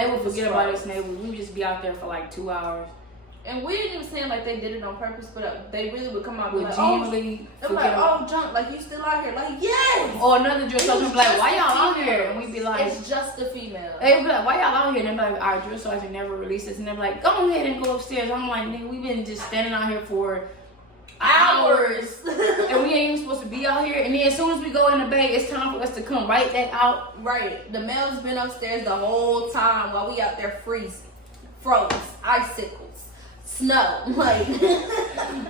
would forget about us, and we would just be out there for like 2 hours. And we didn't even stand like they did it on purpose, but they really would come out and be like, junk, like you still out here, like yes. Or another drill sergeant would be like, why y'all out here? And we'd be like, it's just the female. They'd be like, why y'all out here? And they'd be like, our drill sergeant never released us. And they're like, go ahead and go upstairs. I'm like, nigga, we've been just standing out here for hours. And we ain't even supposed to be out here. And then as soon as we go in the bay, it's time for us to come right back out. Right. The male's been upstairs the whole time while we out there freezing, froze, icicles. Snow, like.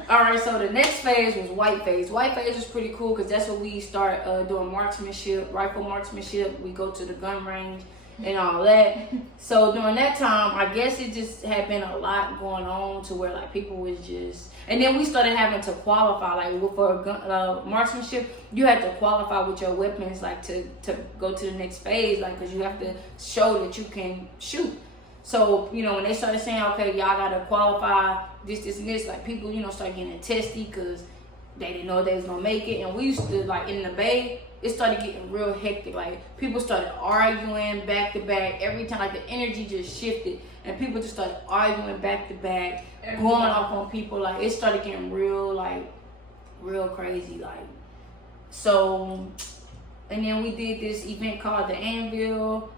All right, so the next phase was white phase. White phase was pretty cool because that's what we start doing marksmanship, rifle marksmanship. We go to the gun range and all that. So during that time, I guess it just had been a lot going on to where like people was just, and then we started having to qualify like for marksmanship. You had to qualify with your weapons like to go to the next phase, like because you have to show that you can shoot. So, you know, when they started saying, okay, y'all gotta qualify this, and this, like people, you know, start getting testy because they didn't know they was gonna make it. And we used to, like, in the Bay, it started getting real hectic. Like, people started arguing back to back every time. Like, the energy just shifted, and people just started arguing back to back, going off on people. Like, it started getting real, like, real crazy. Like, so, and then we did this event called the Anvil.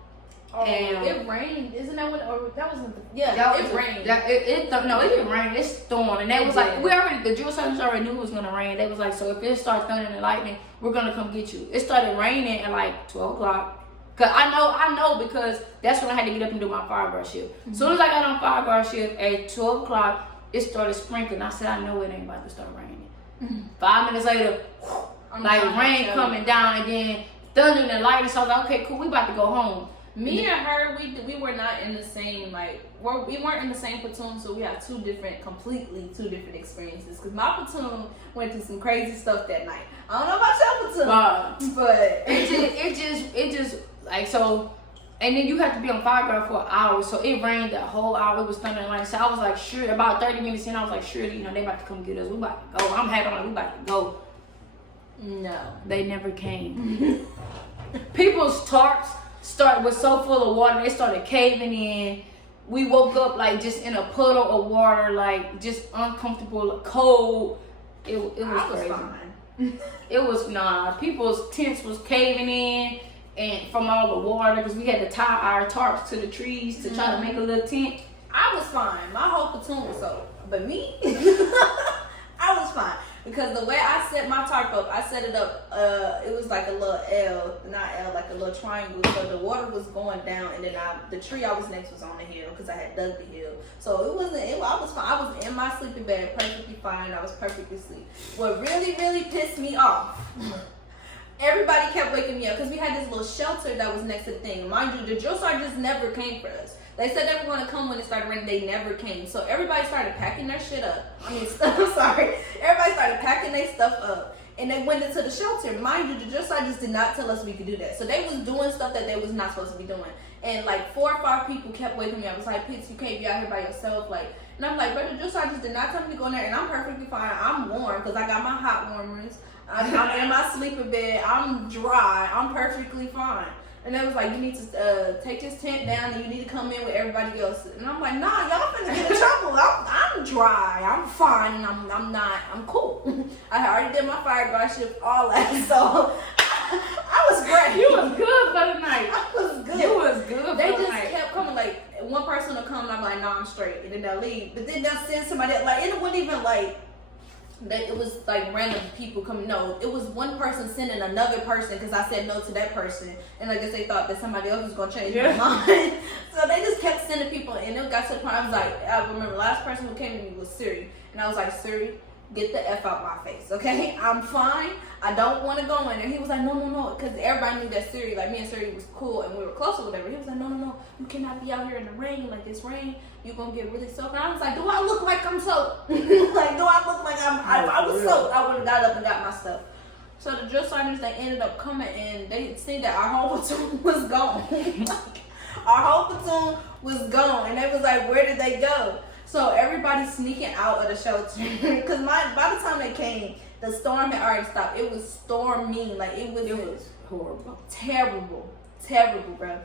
Oh, and it rained. Isn't that what? Or that wasn't. It rained. No, it didn't rain. It stormed, and they was like, the drill sergeants already knew it was gonna rain. They was like, so if it starts thundering and lightning, we're gonna come get you. It started raining at like 12 o'clock. Cause I know because that's when I had to get up and do my fire guard shift. Mm-hmm. Soon as I got on fire guard shift at 12 o'clock, it started sprinkling. I said, I know it ain't about to start raining. Mm-hmm. 5 minutes later, rain coming down, and then thunder and lightning. So I was like, okay, cool, we about to go home. Me and her, we were not in the same, like, we weren't in the same platoon, so we had completely two different experiences. Because my platoon went through some crazy stuff that night. I don't know about your platoon, but it just like, so, and then you have to be on fire guard for an hour, so it rained that whole hour. It was thunder and lightning. So I was like, sure, about 30 minutes in, I was like, surely, you know, they about to come get us. We about to go. I'm happy. I'm like, we about to go. No, they never came. People's tarps was so full of water, they started caving in. We woke up like just in a puddle of water, like just uncomfortable, cold. It was crazy. Fine. It was people's tents was caving in, and from all the water, because we had to tie our tarps to the trees to try to make a little tent. I was fine. My whole platoon was so, but me, I was fine. Because the way I set my tarp up, I set it up, it was like a little like a little triangle. So the water was going down, and then the tree I was next was on the hill because I had dug the hill. So I was fine. I was in my sleeping bag perfectly fine. I was perfectly asleep. What really, really pissed me off, everybody kept waking me up because we had this little shelter that was next to the thing. Mind you, the drill sergeants never came for us. They said they were going to come when it started raining. They never came. So everybody started packing their shit up. I'm sorry. Everybody started packing their stuff up. And they went into the shelter. Mind you, the drill sergeants did not tell us we could do that. So they was doing stuff that they was not supposed to be doing. And like 4 or 5 people kept waking me up. I was like, Pitts, you can't be out here by yourself. Like, and I'm like, but the drill sergeants did not tell me to go in there. And I'm perfectly fine. I'm warm because I got my hot warmers. I'm in my sleeping bed. I'm dry. I'm perfectly fine. And they was like, you need to take this tent down and you need to come in with everybody else. And I'm like, nah, y'all finna get in trouble. I'm dry. I'm fine. And I'm cool. I already did my fire guard shift, all that. So I was great. You was good for the night. I was good. You was good for the night. They just kept coming. Like, one person will come and I'm like, nah, I'm straight. And then they'll leave. But then they'll send somebody else. Like, it wasn't even like, that it was like random people coming. No, it was one person sending another person because I said no to that person, and I guess they thought that somebody else was gonna change my mind. So they just kept sending people, and it got to the point I was like, I remember the last person who came to me was Siri, and I was like, Siri, get the F out my face, okay? I'm fine. I don't want to go in there. He was like, no, because everybody knew that Siri, like me and Siri was cool and we were close or whatever. He was like, no, you cannot be out here in the rain, like this rain. You're going to get really soaked. And I was like, do I look like I'm soaked? Like, do I look like I was soaked? I would have got up and got my stuff. So the drill sergeants, they ended up coming and they seen that our whole platoon was gone. Our whole platoon was gone. And they was like, where did they go? So everybody's sneaking out of the shelter. Because by the time they came, the storm had already stopped. It was storming. Like, it was horrible. Terrible, bro.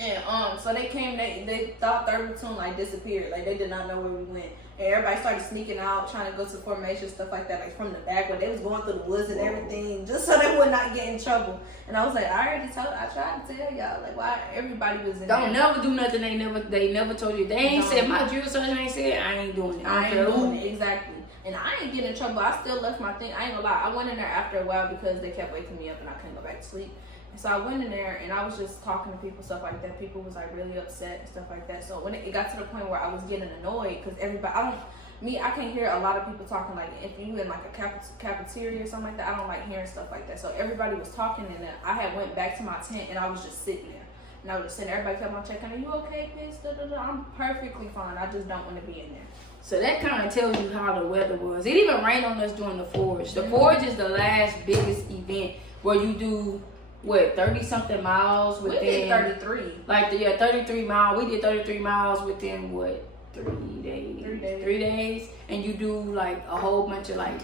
And so they came, they thought third platoon like disappeared. Like, they did not know where we went. And everybody started sneaking out, trying to go to formation, stuff like that, like from the back where they was going through the woods and everything, just so they would not get in trouble. And I was like, I tried to tell y'all, like, why everybody was in Don't never do nothing they never told you. They ain't said, my drill sergeant ain't said, I ain't doing it. I ain't doing it, exactly. And I ain't getting in trouble. I still left my thing. I ain't gonna lie. I went in there after a while because they kept waking me up and I couldn't go back to sleep. And so I went in there and I was just talking to people, stuff like that. People was like really upset and stuff like that. So when it got to the point where I was getting annoyed because everybody, I can't hear a lot of people talking. Like, if you in like a cafeteria or something like that, I don't like hearing stuff like that. So everybody was talking, and then I had went back to my tent and I was just sitting there. And I was just sitting there. Everybody kept on checking, are you okay, Pitts? I'm perfectly fine. I just don't want to be in there. So that kind of tells you how the weather was. It even rained on us during the Forge. The Forge is the last biggest event where you do what, 30 something miles within. We did 33. Like 33 miles. We did 33 miles within what, 3 days? 3 days. 3 days, and you do like a whole bunch of like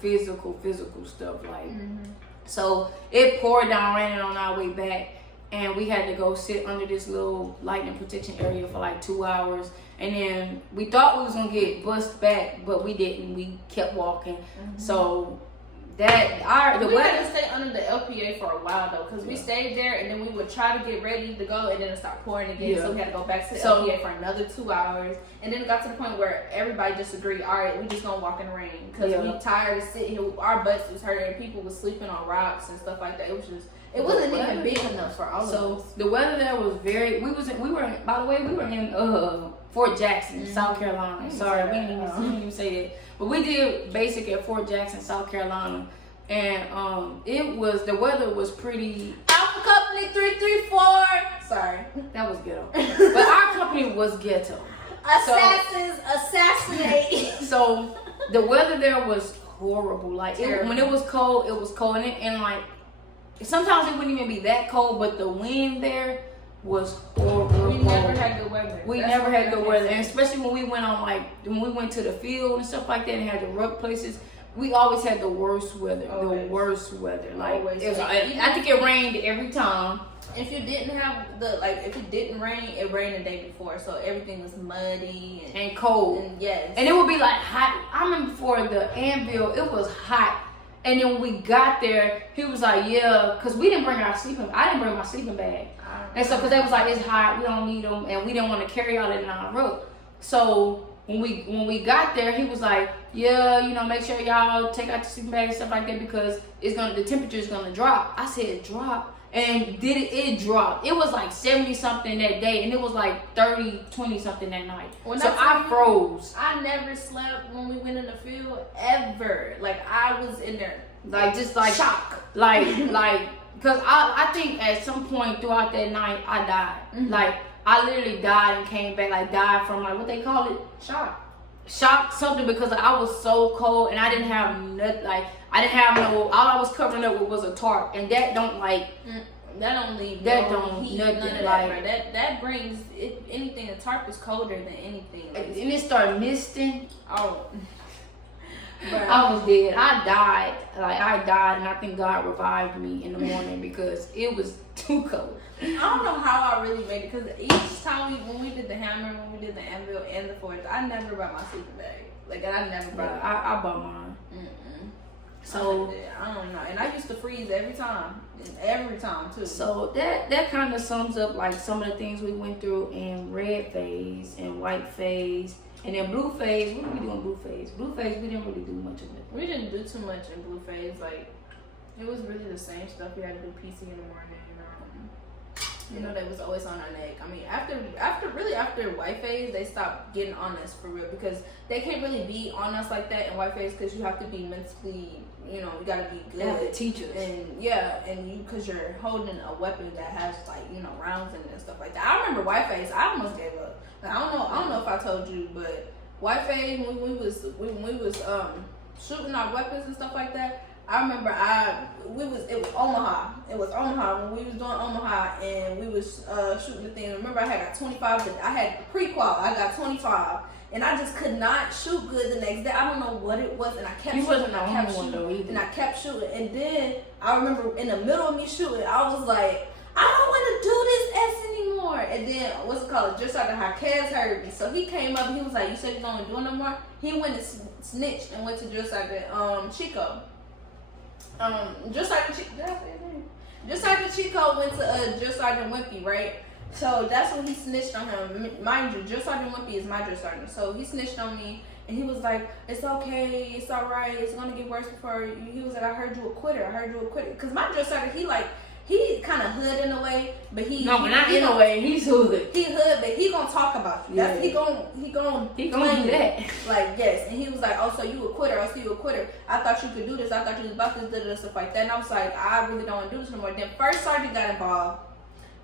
physical stuff like. So it poured down raining on our way back, and we had to go sit under this little lightning protection area for like 2 hours. And then we thought we was gonna get bused back, but we didn't. We kept walking. So we had to stay under the LPA for a while though, because we stayed there and then we would try to get ready to go, and then it started pouring again. So we had to go back to the LPA for another 2 hours, and then it got to the point where everybody just agreed, all right, we just gonna walk in the rain because we tired of sitting here. Our butts was hurting, and people was sleeping on rocks and stuff like that. It wasn't even big enough for all of us. So the weather there was very. We were in Fort Jackson, South Carolina. Sorry, we didn't even say that. But we did basic at Fort Jackson, South Carolina, and the weather was pretty. Alpha Company 334. Sorry, that was ghetto. But our company was ghetto. Assassins assassinate. So the weather there was horrible. Like when it was cold, and like sometimes it wouldn't even be that cold, but the wind there was horrible. We never had good weather. We never had good weather, and especially when we went to the field and stuff like that, and had the rough places. We always had the worst weather. Always. The worst weather. Like I think it rained every time. If you didn't have if it didn't rain, it rained the day before, so everything was muddy and cold. And yes, and it would be like hot. I remember for the Anvil, it was hot. And then when we got there, he was like, yeah, because we didn't bring I didn't bring my sleeping bag. And so, because they was like, it's hot, we don't need them, and we didn't want to carry all that in our room. So when we got there, he was like, yeah, make sure y'all take out the sleeping bag and stuff like that because the temperature is gonna drop. I said drop, and it dropped. It was like 70 something that day, and it was like 20 something that night. So I froze. I never slept when we went in the field ever. Like I was in there, shock, because I think at some point throughout that night I died. Like I literally died and came back, died from what they call it, shock something, because I was so cold and I didn't have nothing. I didn't have all I was covering up with was a tarp, and that don't that don't leave heat, nothing, none of that brings it, anything. A tarp is colder than anything, and it started misting. Oh. I was dead. I died, and I think God revived me in the morning because it was too cold. I don't know how I really made it, because each time when we did the hammer, when we did the anvil and the forge, I never brought my sleeping bag. I never brought it. I bought mine. So I don't know, and I used to freeze every time too. So that kind of sums up some of the things we went through in red phase and white phase. And then blue phase, what did we do in blue phase? Blue phase, we didn't really do much of it. We didn't do too much in blue phase. It was really the same stuff. We had to do PC in the morning. They was always on our neck. I mean, after white phase, they stopped getting on us for real, because they can't really be on us like that in white phase, because you have to be mentally, you gotta be good. They have to teach us. And because you're holding a weapon that has rounds in it and stuff like that. I remember white phase, I almost gave up. I don't know if I told you, but white phase, when we was shooting our weapons and stuff like that, I remember it was Omaha. It was Omaha when we was doing Omaha, and we was shooting the thing. Remember, I had got 25, but I had pre-qual. I got 25, and I just could not shoot good the next day. I don't know what it was, and I kept shooting. And I kept shooting, and then I remember in the middle of me shooting, I was like, I don't want to do this S anymore. And then just Sergeant Jaquez heard me, so he came up and he was like, "You said you don't want to do it no more." He went and snitched and went to Drill Sergeant Chico. Drill Sergeant Chico. Did I say his name? Drill Sergeant Chico went to Drill Sergeant Wimpy, right? So that's when he snitched on him. Mind you, Drill Sergeant Wimpy is my drill sergeant, so he snitched on me. And he was like, "It's okay, it's all right, it's gonna get worse before you." He was like, "I heard you a quitter. Because my drill sergeant, he kind of hood in a way, but not in a way. He's hood. He hood, but he gonna talk about you. Yeah. He gonna do that. Yes. And he was like, "Oh, so you a quitter? I see you a quitter. I thought you could do this. I thought you was about this, stuff like that." And I was like, "I really don't want to do this no more." Then first sergeant got involved.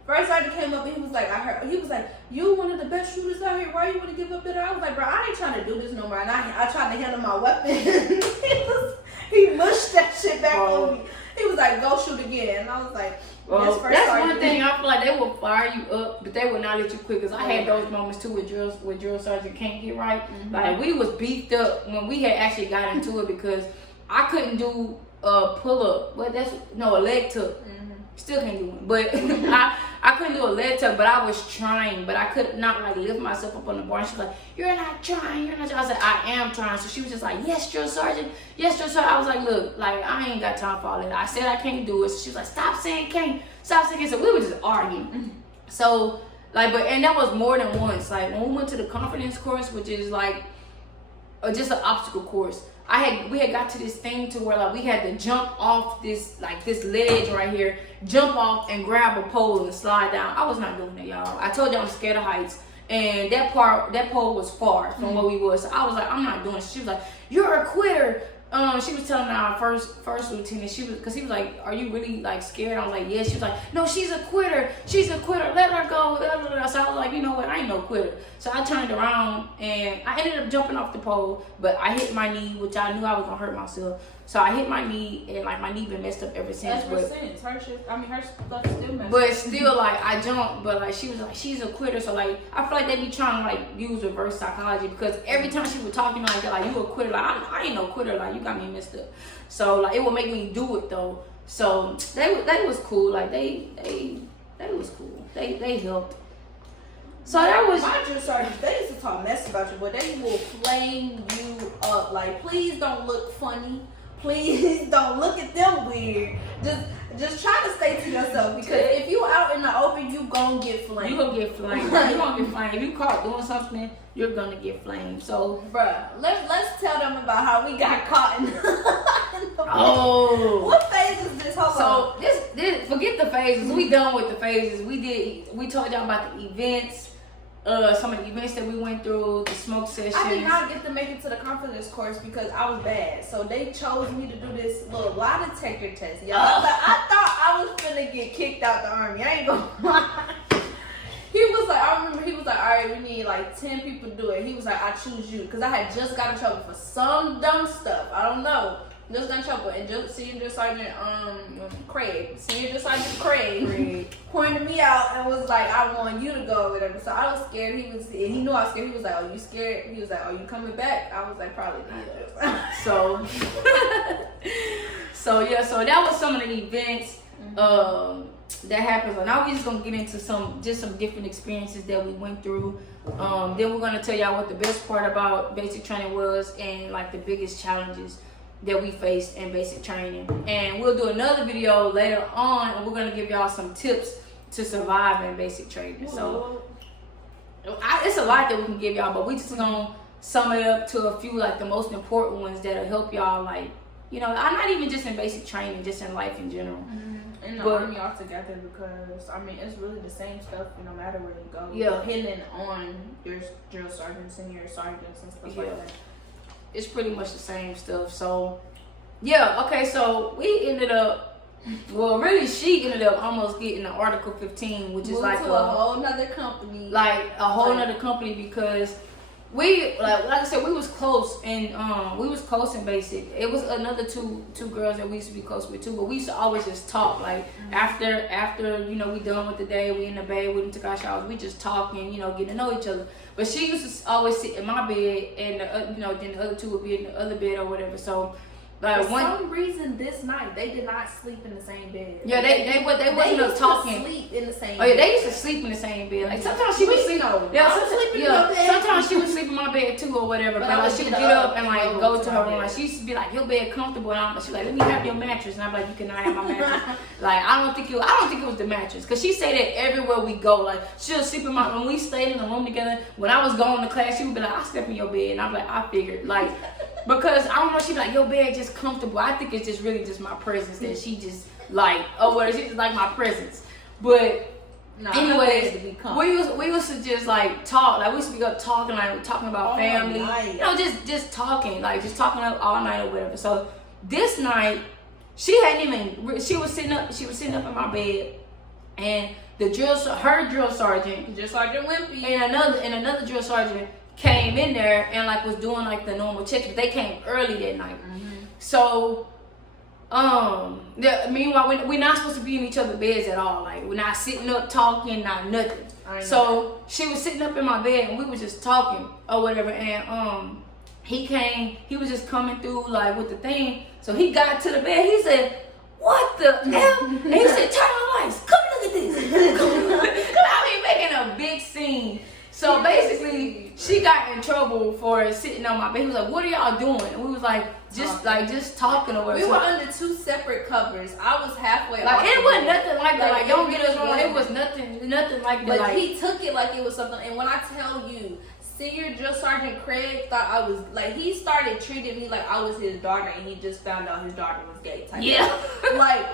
First sergeant came up and he was like, "You one of the best shooters out here. Why you want to give up it?" I was like, "Bro, I ain't trying to do this no more." And I tried to handle my weapon. He mushed that shit back on me. He was like, go shoot again. And I was like, well, that's one thing. I feel like they will fire you up, but they will not let you quit. Because I had those moments too with drill sergeant can't get right. Mm-hmm. Like we was beefed up when we had actually got into it because I couldn't do a pull up, but a leg tuck. Mm-hmm. Still can't do one, but I couldn't do a leg tuck, but I was trying, but I could not like lift myself up on the bar. And she was like, "You're not trying, you're not trying." I said, "I am trying." So she was just like, "Yes, drill sergeant, yes, drill sergeant." I was like, "Look, like I ain't got time for all that." I said I can't do it. So she was like, "Stop saying can't, stop saying can't." So we were just arguing. Mm-hmm. So like, and that was more than once. Like when we went to the confidence course, which is like just an obstacle course. We had got to this thing to where like we had to jump off this ledge right here, jump off and grab a pole and slide down. I was not doing that, y'all. I told you I'm scared of heights, and that pole was far from where we was. So I was like, I'm not doing it. She was like, "You're a quitter." She was telling our first lieutenant, because he was like, "Are you really like scared?" I was like, "Yes." She was like, "No, she's a quitter. She's a quitter. Let her go." So I was like, "You know what? I ain't no quitter." So I turned around and I ended up jumping off the pole, but I hit my knee, which I knew I was gonna hurt myself. So I hit my knee, and like my knee been messed up ever since. Her stuff still messed up. But still, like I jumped, but like she was like, "She's a quitter." So like I feel like they be trying to like use reverse psychology, because every time she would talk to me like that, like, "You a quitter?" Like I ain't no quitter. Like you got me messed up. So like it would make me do it though. So they was cool. Like they was cool. They helped. So that was my drill sergeants. They used to talk mess about you, but they will flame you up. Like, please don't look funny. Please don't look at them weird. Just try to stay to yourself, because if you out in the open, you gonna get flamed. You gonna get flamed. You gonna get flamed. If you caught doing something, you're gonna get flamed. So, bruh, let's tell them about how we got caught in the oh, what phase is this? Hold on. This forget the phases. We done with the phases. We told y'all about the events. Some of the events that we went through, the smoke sessions. I did not get to make it to the confidence course because I was bad. So they chose me to do this little lie detector test, y'all. I thought I was gonna get kicked out the army. I ain't gonna lie. I remember he was like, "All right, we need like 10 people to do it." He was like, "I choose you," because I had just got in trouble for some dumb stuff. I don't know. Just got in trouble, and Senior Sergeant Craig pointed me out and was like, "I want you to go," or whatever. So I was scared. He knew I was scared. He was like, "Are you scared?" He was like, "Are you coming back?" I was like, "Probably not." So so that was some of the events that happened. So now we're just gonna get into some different experiences that we went through. Then we're gonna tell y'all what the best part about basic training was, and like the biggest challenges that we faced in basic training. And we'll do another video later on, and we're gonna give y'all some tips to survive in basic training. So it's a lot that we can give y'all, but we just gonna sum it up to a few, like the most important ones that'll help y'all, like, you know, I'm not even just in basic training, just in life in general. Mm-hmm. In the army altogether, because I mean it's really the same stuff no matter where you go. Yeah. Depending on your drill sergeants and your sergeants and stuff like that. It's pretty much the same stuff. So yeah, okay, so we ended up, well, really she ended up almost getting the Article 15, which is like a whole nother company. Like a whole nother company, because we, like I said, we was close, and we was close in basic. It was another two girls that we used to be close with too, but we used to always just talk. Like after you know we done with the day, we in the bed, we took our showers, we just talking, you know, getting to know each other. But she used to always sit in my bed, and then the other two would be in the other bed or whatever. So like for some reason this night they did not sleep in the same bed. Yeah, they wasn't up talking. Sleep in the same. Oh yeah, they used to sleep in the same bed. Like sometimes she would sleep. Sometimes she would sleep in my bed too or whatever. But like she would get up and like go to her room. Like she used to be like, "Your bed comfortable," and she's like, "Let me have your mattress." And I'm like, "You cannot have my mattress." Like I don't think it was the mattress, because she said that everywhere we go. Like she'll sleep in my, when we stayed in the room together. When I was going to class, she would be like, "I slept in your bed," and I'm like, "I figured." Like because I don't know, she'd be like, "Your bed just comfortable." I think it's just really just my presence that she just like, oh, well, she just like my presence. But anyways, we used to just like talk. Like we used to be up talking about family. You know, just talking, like just talking up all night or whatever. So this night, she was sitting up in my bed, and her drill sergeant Wimpy, and another drill sergeant came in there and like was doing like the normal checks, but they came early that night. Mm-hmm. So Meanwhile, we're not supposed to be in each other's beds at all. Like, we're not sitting up talking, not nothing. So she was sitting up in my bed and we were just talking or whatever. And he came. He was just coming through like with the thing. So he got to the bed. He said, "What the hell?" And he said, "Turn on the lights. Come look at this." I mean, making a big scene. So basically, she got in trouble for sitting on my bed. He was like, "What are y'all doing?" And we was like, just talking or whatever. We were under 2 separate covers. I was halfway. Like it wasn't nothing like that. Like don't get us wrong. It was nothing like that. But like, he took it like it was something. And when I tell you, Senior Drill Sergeant Craig thought I was like, he started treating me like I was his daughter, and he just found out his daughter was gay. Like.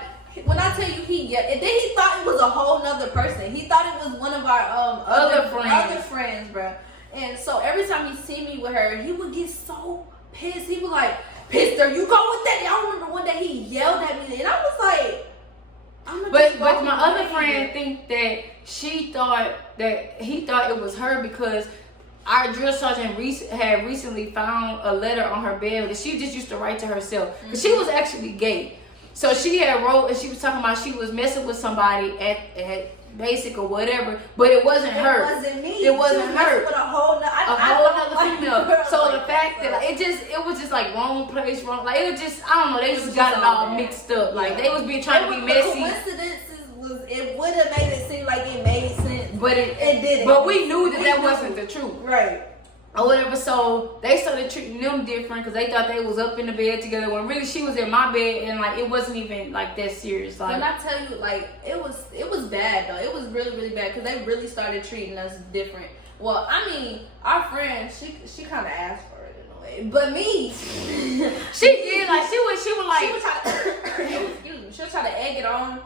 When I tell you and then he thought it was a whole nother person. He thought it was one of our other friends, bro. And so every time he see me with her, he would get so pissed. He was like, "Pistol, you go with that." Y'all remember one day he yelled at me, and I was like, But my other friend think that he thought it was her because our drill sergeant had recently found a letter on her bed that she just used to write to herself because she was actually gay. So she had wrote and she was talking about she was messing with somebody at basic or whatever, but it wasn't her. It wasn't me. It wasn't her. With a whole other female. So the fact that it was just like wrong place, wrong. Like it was just I don't know. They just got it all mixed up. Like they was trying to be messy. Coincidences it would have made it seem like it made sense, but it didn't. But we knew that wasn't the truth, right? Or whatever. So they started treating them different because they thought they was up in the bed together when really she was in my bed and like it wasn't even like that serious. Like when I tell you, like it was bad though. It was really really bad because they really started treating us different. Well, I mean, our friend she kind of asked for it in a way, but me, she did like she was like she would try to excuse me. She'll try to egg it on.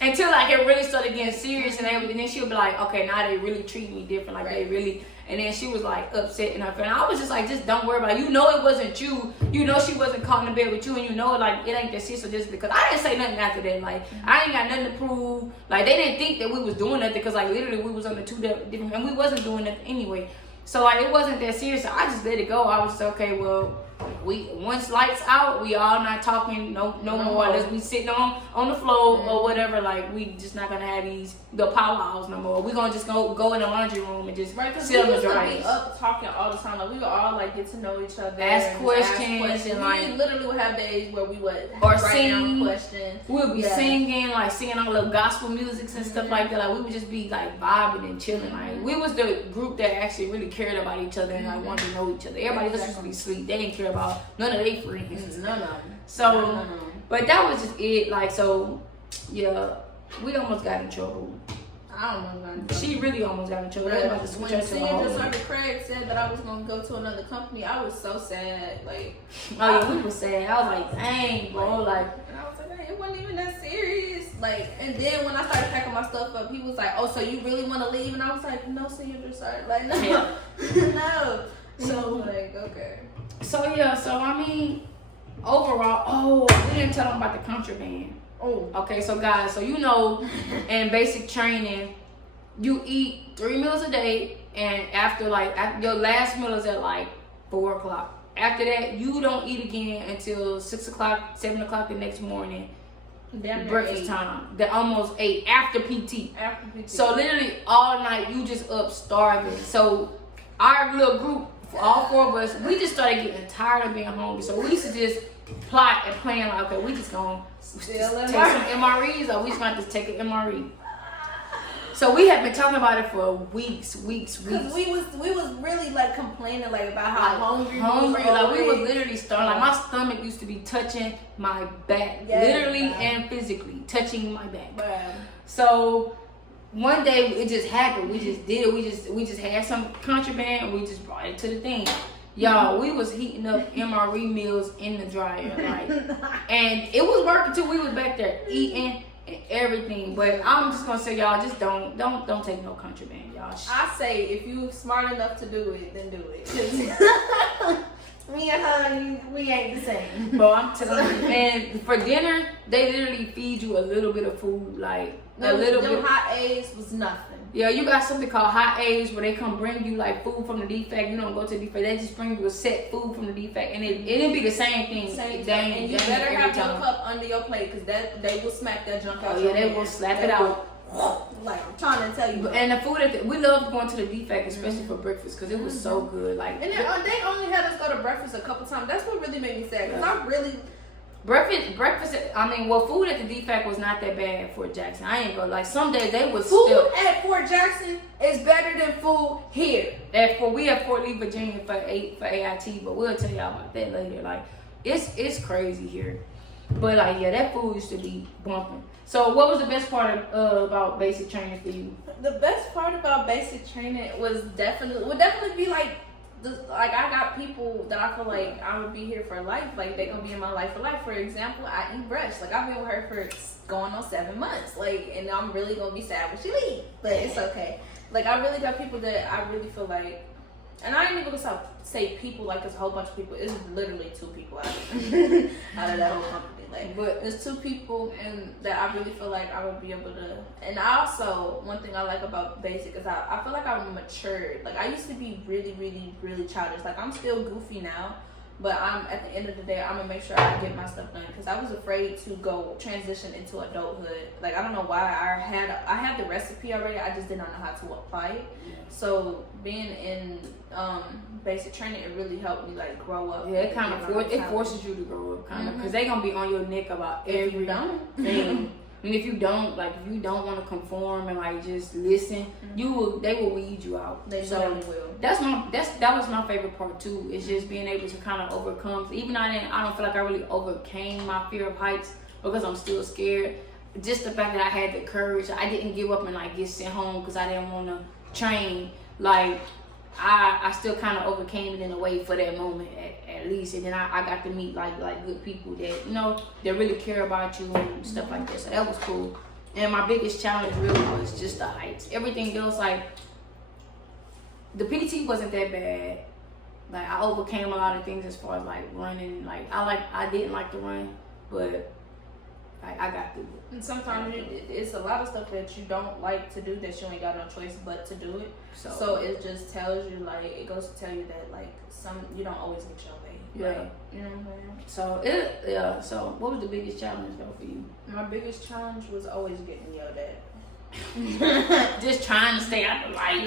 Until like it really started getting serious and everything, then she'll be like, "Okay, now they really treat me different. Like they really." And then she was like upset in her face. I was just like, "Just don't worry about it. You know it wasn't you. You know she wasn't caught in the bed with you, and you know like it ain't that serious." So just because I didn't say nothing after that, like I ain't got nothing to prove. Like they didn't think that we was doing nothing because like literally we was under 2 different, and we wasn't doing nothing anyway. So like it wasn't that serious. So I just let it go. I was just, okay, well. Once lights out, we all not talking no more unless we sitting on the floor or whatever. Like we just not gonna have the powwows no more. We gonna just go in the laundry room and just sit on the dryers. Be up talking all the time. Like we would all like get to know each other, ask questions. And like we literally would have days where we would sing questions. We'll be singing all little gospel music and stuff like that. Like we would just be like vibing and chilling. Like we was the group that actually really cared about each other and like wanted to know each other. Everybody else used to be asleep. They didn't care about none of their friends. None of them. So, but that was just it. Like, so, yeah, we almost got in trouble. I almost got in trouble. She really almost got in trouble. When Senior Sergeant Craig said that I was going to go to another company, I was so sad. Like, oh yeah, we were sad. I was like, dang, bro. Like, and I was like, hey, it wasn't even that serious. Like, and then when I started packing my stuff up, he was like, oh, so you really want to leave? And I was like, no, Senior Sergeant. Like, no, no. So, like, okay. So yeah, so I mean, overall, we didn't tell them about the contraband. Oh, okay, so guys, so you know, in basic training, you eat 3 meals a day, and after your last meal is at like 4 o'clock. After that, you don't eat again until 6 o'clock, 7 o'clock the next morning. Breakfast time. They're almost 8 after PT. So literally all night you just up starving. So our little group. All 4 of us, we just started getting tired of being hungry. So we used to just plot and plan like, okay, we just gonna take some MREs or we just gonna just take an MRE. So we have been talking about it for weeks. Cause we was really like complaining like about how hungry. Like we was literally starving. Like my stomach used to be touching my back, literally and physically touching my back. So one day it just happened. We just did it. We just had some contraband and we just brought it to the thing. Y'all, we was heating up MRE meals in the dryer, like, and it was working too. We was back there eating and everything. But I'm just gonna say, y'all, just don't take no contraband, y'all. I say if you smart enough to do it, then do it. Me and her, we ain't the same. Bro, I'm telling you. And for dinner, they literally feed you a little bit of food, like a little bit. Hot eggs was nothing. Yeah, you got something called hot A's where they come bring you like food from the defect. You don't go to the defect. They just bring you a set food from the defect, and it'll be the same thing. And you better have your cup under your plate because they will smack that junk out. Oh yeah, they will slap it out. Like I'm trying to tell you. And the food we love going to the defect, especially for breakfast, because it was so good. Like, and they only had us go to breakfast a couple times. That's what really made me sad. Because I really. Breakfast. I mean, well, food at the defect was not that bad at Fort Jackson. I ain't gonna like. Some days they was food at Fort Jackson is better than food here. We at Fort Lee, Virginia for AIT, but we'll tell y'all about that later. Like, it's crazy here, but like yeah, that food used to be bumping. So, what was the best part about basic training for you? The best part about basic training would definitely be like. Like I got people that I feel like I would be here for life. Like they gonna be in my life for life. For example, I eat breast. Like I've been with her for going on 7 months. Like, and I'm really gonna be sad when she leaves, but it's okay. Like I really got people that I really feel like, and I ain't even gonna say people like it's a whole bunch of people. It's literally 2 people out of that whole company. Like, but it's 2 people, and that I really feel like I would be able to. And I also, one thing I like about basic is I feel like I'm matured. Like I used to be really, really, really childish. Like I'm still goofy now, but I'm at the end of the day, I'm gonna make sure I get my stuff done because I was afraid to go transition into adulthood. Like I don't know why I had the recipe already. I just did not know how to apply it. So being in basic training, it really helped me like grow up. Yeah, it kind of forces you to grow up, kind of, because they gonna be on your neck about every thing. And if you don't want to conform and like just listen, they will weed you out. They really will. That was my favorite part too. Is just being able to kind of overcome. Even I don't feel like I really overcame my fear of heights because I'm still scared. Just the fact that I had the courage, I didn't give up and like get sent home because I didn't want to train. Like I still kind of overcame it in a way for that moment at least, and then I got to meet like good people that that really care about you and stuff like that. So that was cool. And my biggest challenge really was just the heights. Everything else, like the PT wasn't that bad. Like I overcame a lot of things as far as like running. Like I didn't like to run, but I got through it. And sometimes it's a lot of stuff that you don't like to do that you ain't got no choice but to do it. So it just tells you, like, it goes to tell you that like you don't always get your way. Yeah. Like, you know what I'm saying? So what was the biggest challenge though for you? My biggest challenge was always getting yelled at. Just trying to stay out the light.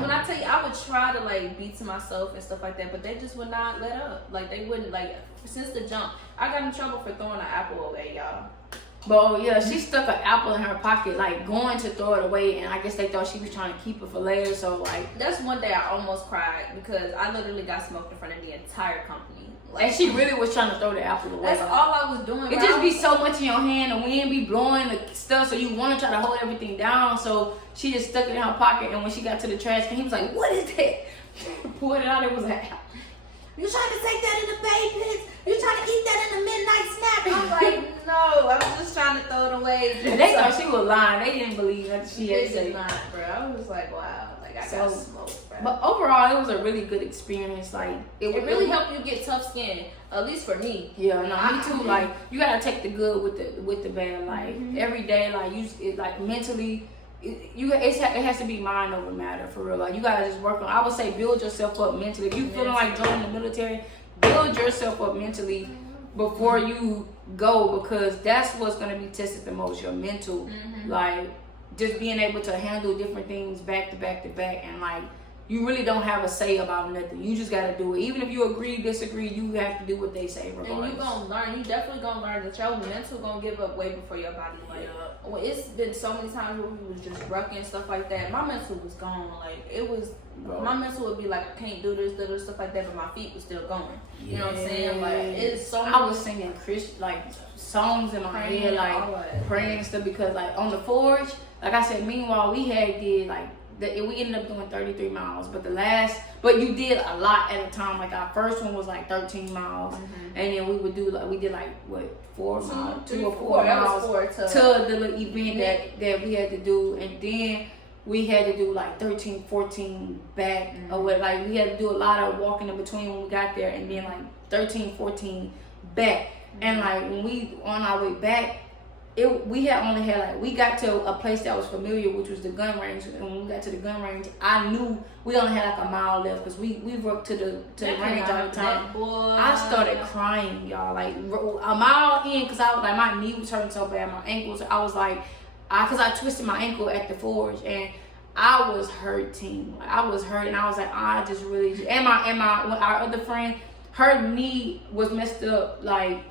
When I tell you, I would try to like be to myself and stuff like that, but they just would not let up. Like they wouldn't. Like since the jump, I got in trouble for throwing an apple away, y'all. But yeah, she stuck an apple in her pocket, like going to throw it away, and I guess they thought she was trying to keep it for later. So like, that's one day I almost cried because I literally got smoked in front of the entire company. Like, and she really was trying to throw the apple away. That's all I was doing. It just be so much in your hand, the wind be blowing the stuff, so you want to try to hold everything down. So she just stuck it in her pocket, and when she got to the trash can, he was like, "What is that?" Pulled it out. It was an apple. You trying to take that in the baby pits? You trying to eat that in the midnight snack? I'm like, no, I was just trying to throw it away. They thought she was lying. They didn't believe that she had said not, bro. I was like, wow, like I got smoked, bro. But overall, it was a really good experience. Like it really helped you get tough skin, at least for me. Yeah, no, me too. Like you gotta take the good with the bad. Like every day, like mentally. It has to be mind over matter for real. Like you gotta just work on. I would say build yourself up mentally. If you feeling like joining the military, build yourself up mentally before you go, because that's what's gonna be tested the most. Your mental, like just being able to handle different things back to back to back, and like you really don't have a say about nothing. You just gotta do it. Even if you agree, disagree, you have to do what they say regardless. And you gonna learn. You definitely gonna learn that your mental gonna give up way before your body. Like, well, it's been so many times where we was just rucking and stuff like that. My mental was gone. Like it was. My mental would be like, I can't do this, stuff like that, but my feet was still going. You know what I'm saying? Like it's so. I was singing songs in my head, like praying and stuff, because like on the forge, like I said, meanwhile we did like. We ended up doing 33 miles, but you did a lot at a time. Like our first one was like 13 miles, and then we did 4 miles, 2 or 4 miles to the little event that we had to do, and then we had to do like 13, 14 back, or what. Like we had to do a lot of walking in between when we got there, and then like 13, 14 back, and like when we on our way back. we had only had like, we got to a place that was familiar, which was the gun range. And when we got to the gun range, I knew we only had like a mile left because we worked to the range all the time. I started crying, y'all, like a mile in, because I was like, my knee was hurting so bad, my ankles. I was like, because I twisted my ankle at the forge, and I was hurting. Like, I was hurting. I was like, I just really, and our other friend, her knee was messed up, like.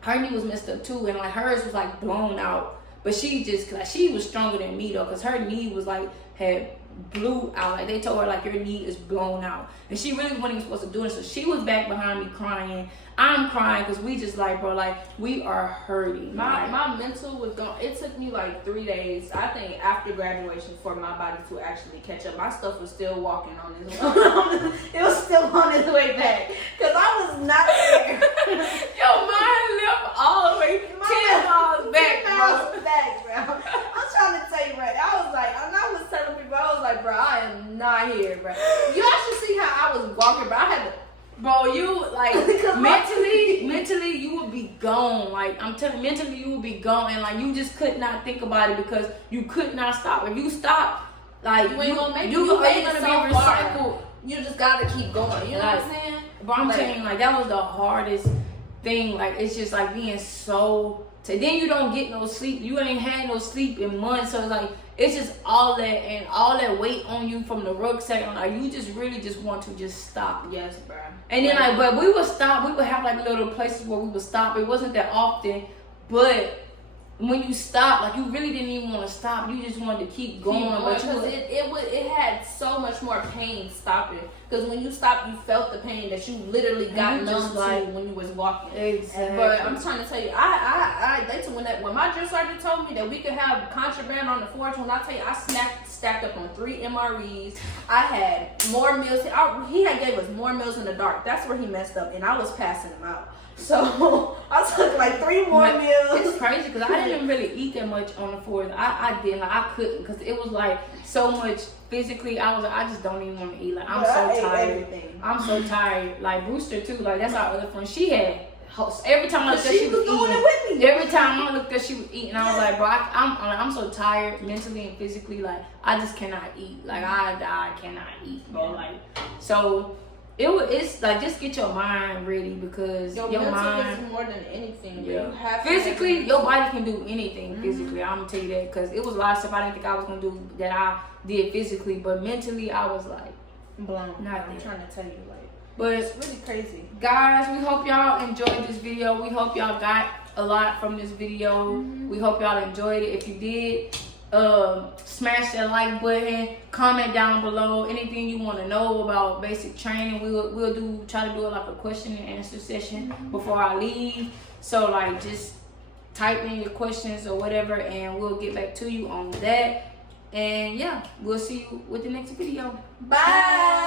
Her knee was messed up too, and like hers was like blown out. But she just, like, she was stronger than me though, cause her knee was like had blew out. Like they told her like your knee is blown out, and she really wasn't even supposed to do it. So she was back behind me crying. I'm crying because we just like, bro, like we are hurting. My mental was gone. It took me like 3 days, I think, after graduation for my body to actually catch up. My stuff was still walking on its way. It was still on its way back because I was not there. Yo, mine left all the way 10 miles back, 10 miles back, bro. I'm trying to tell you, right? I was telling people, I was like, bro, I am not here, bro. You actually see how I was walking, bro. I had to. Bro, you like mentally you would be gone. Like I'm telling you, mentally you would be gone, and like you just could not think about it because you could not stop. If you stop, like you ain't gonna make you it. ain't gonna be recycled. You just gotta keep going. You know what I'm saying? But I'm telling you, like that was the hardest thing. Like it's just like being so. Then you don't get no sleep. You ain't had no sleep in months, so it's like it's just all that and all that weight on you from the rucksack. And like you just really just want to just stop. Yes, bro. And then like, but we would stop. We would have like little places where we would stop. It wasn't that often, but when you stop, like you really didn't even want to stop. You just wanted to keep going. Because it had so much more pain stopping. Because when you stopped, you felt the pain that you literally got numb to when you was walking. Exactly. But I'm trying to tell you, when my drill sergeant told me that we could have contraband on the forge, when I tell you, I stacked up on 3 MREs. I had more meals. He had gave us more meals in the dark. That's where he messed up, and I was passing them out. So I took like 3 more meals. It's crazy because I didn't really eat that much on the 4th. I didn't. Like, I couldn't because it was like so much physically. I was like, I just don't even want to eat. Like I'm so tired. Everything. I'm so tired. Like Brewster too. Like that's our other friend. She had every time I looked at she was doing it with me. Every time I looked at she was eating. I was like, bro, I'm so tired mentally and physically. Like I just cannot eat. Like I cannot eat, bro. Like so. It's like just get your mind ready because your mind is more than anything. Yeah. You have physically, your body can do anything physically. I'm gonna tell you that because it was a lot of stuff I didn't think I was gonna do that I did physically, but mentally I was like blown. I'm trying to tell you, like, but it's really crazy, guys. We hope y'all enjoyed this video. We hope y'all got a lot from this video. We hope y'all enjoyed it. If you did, smash that like button, comment down below anything you want to know about basic training. We'll try to do like a question and answer session before I leave, so like just type in your questions or whatever and we'll get back to you on that. And yeah, we'll see you with the next video. Bye.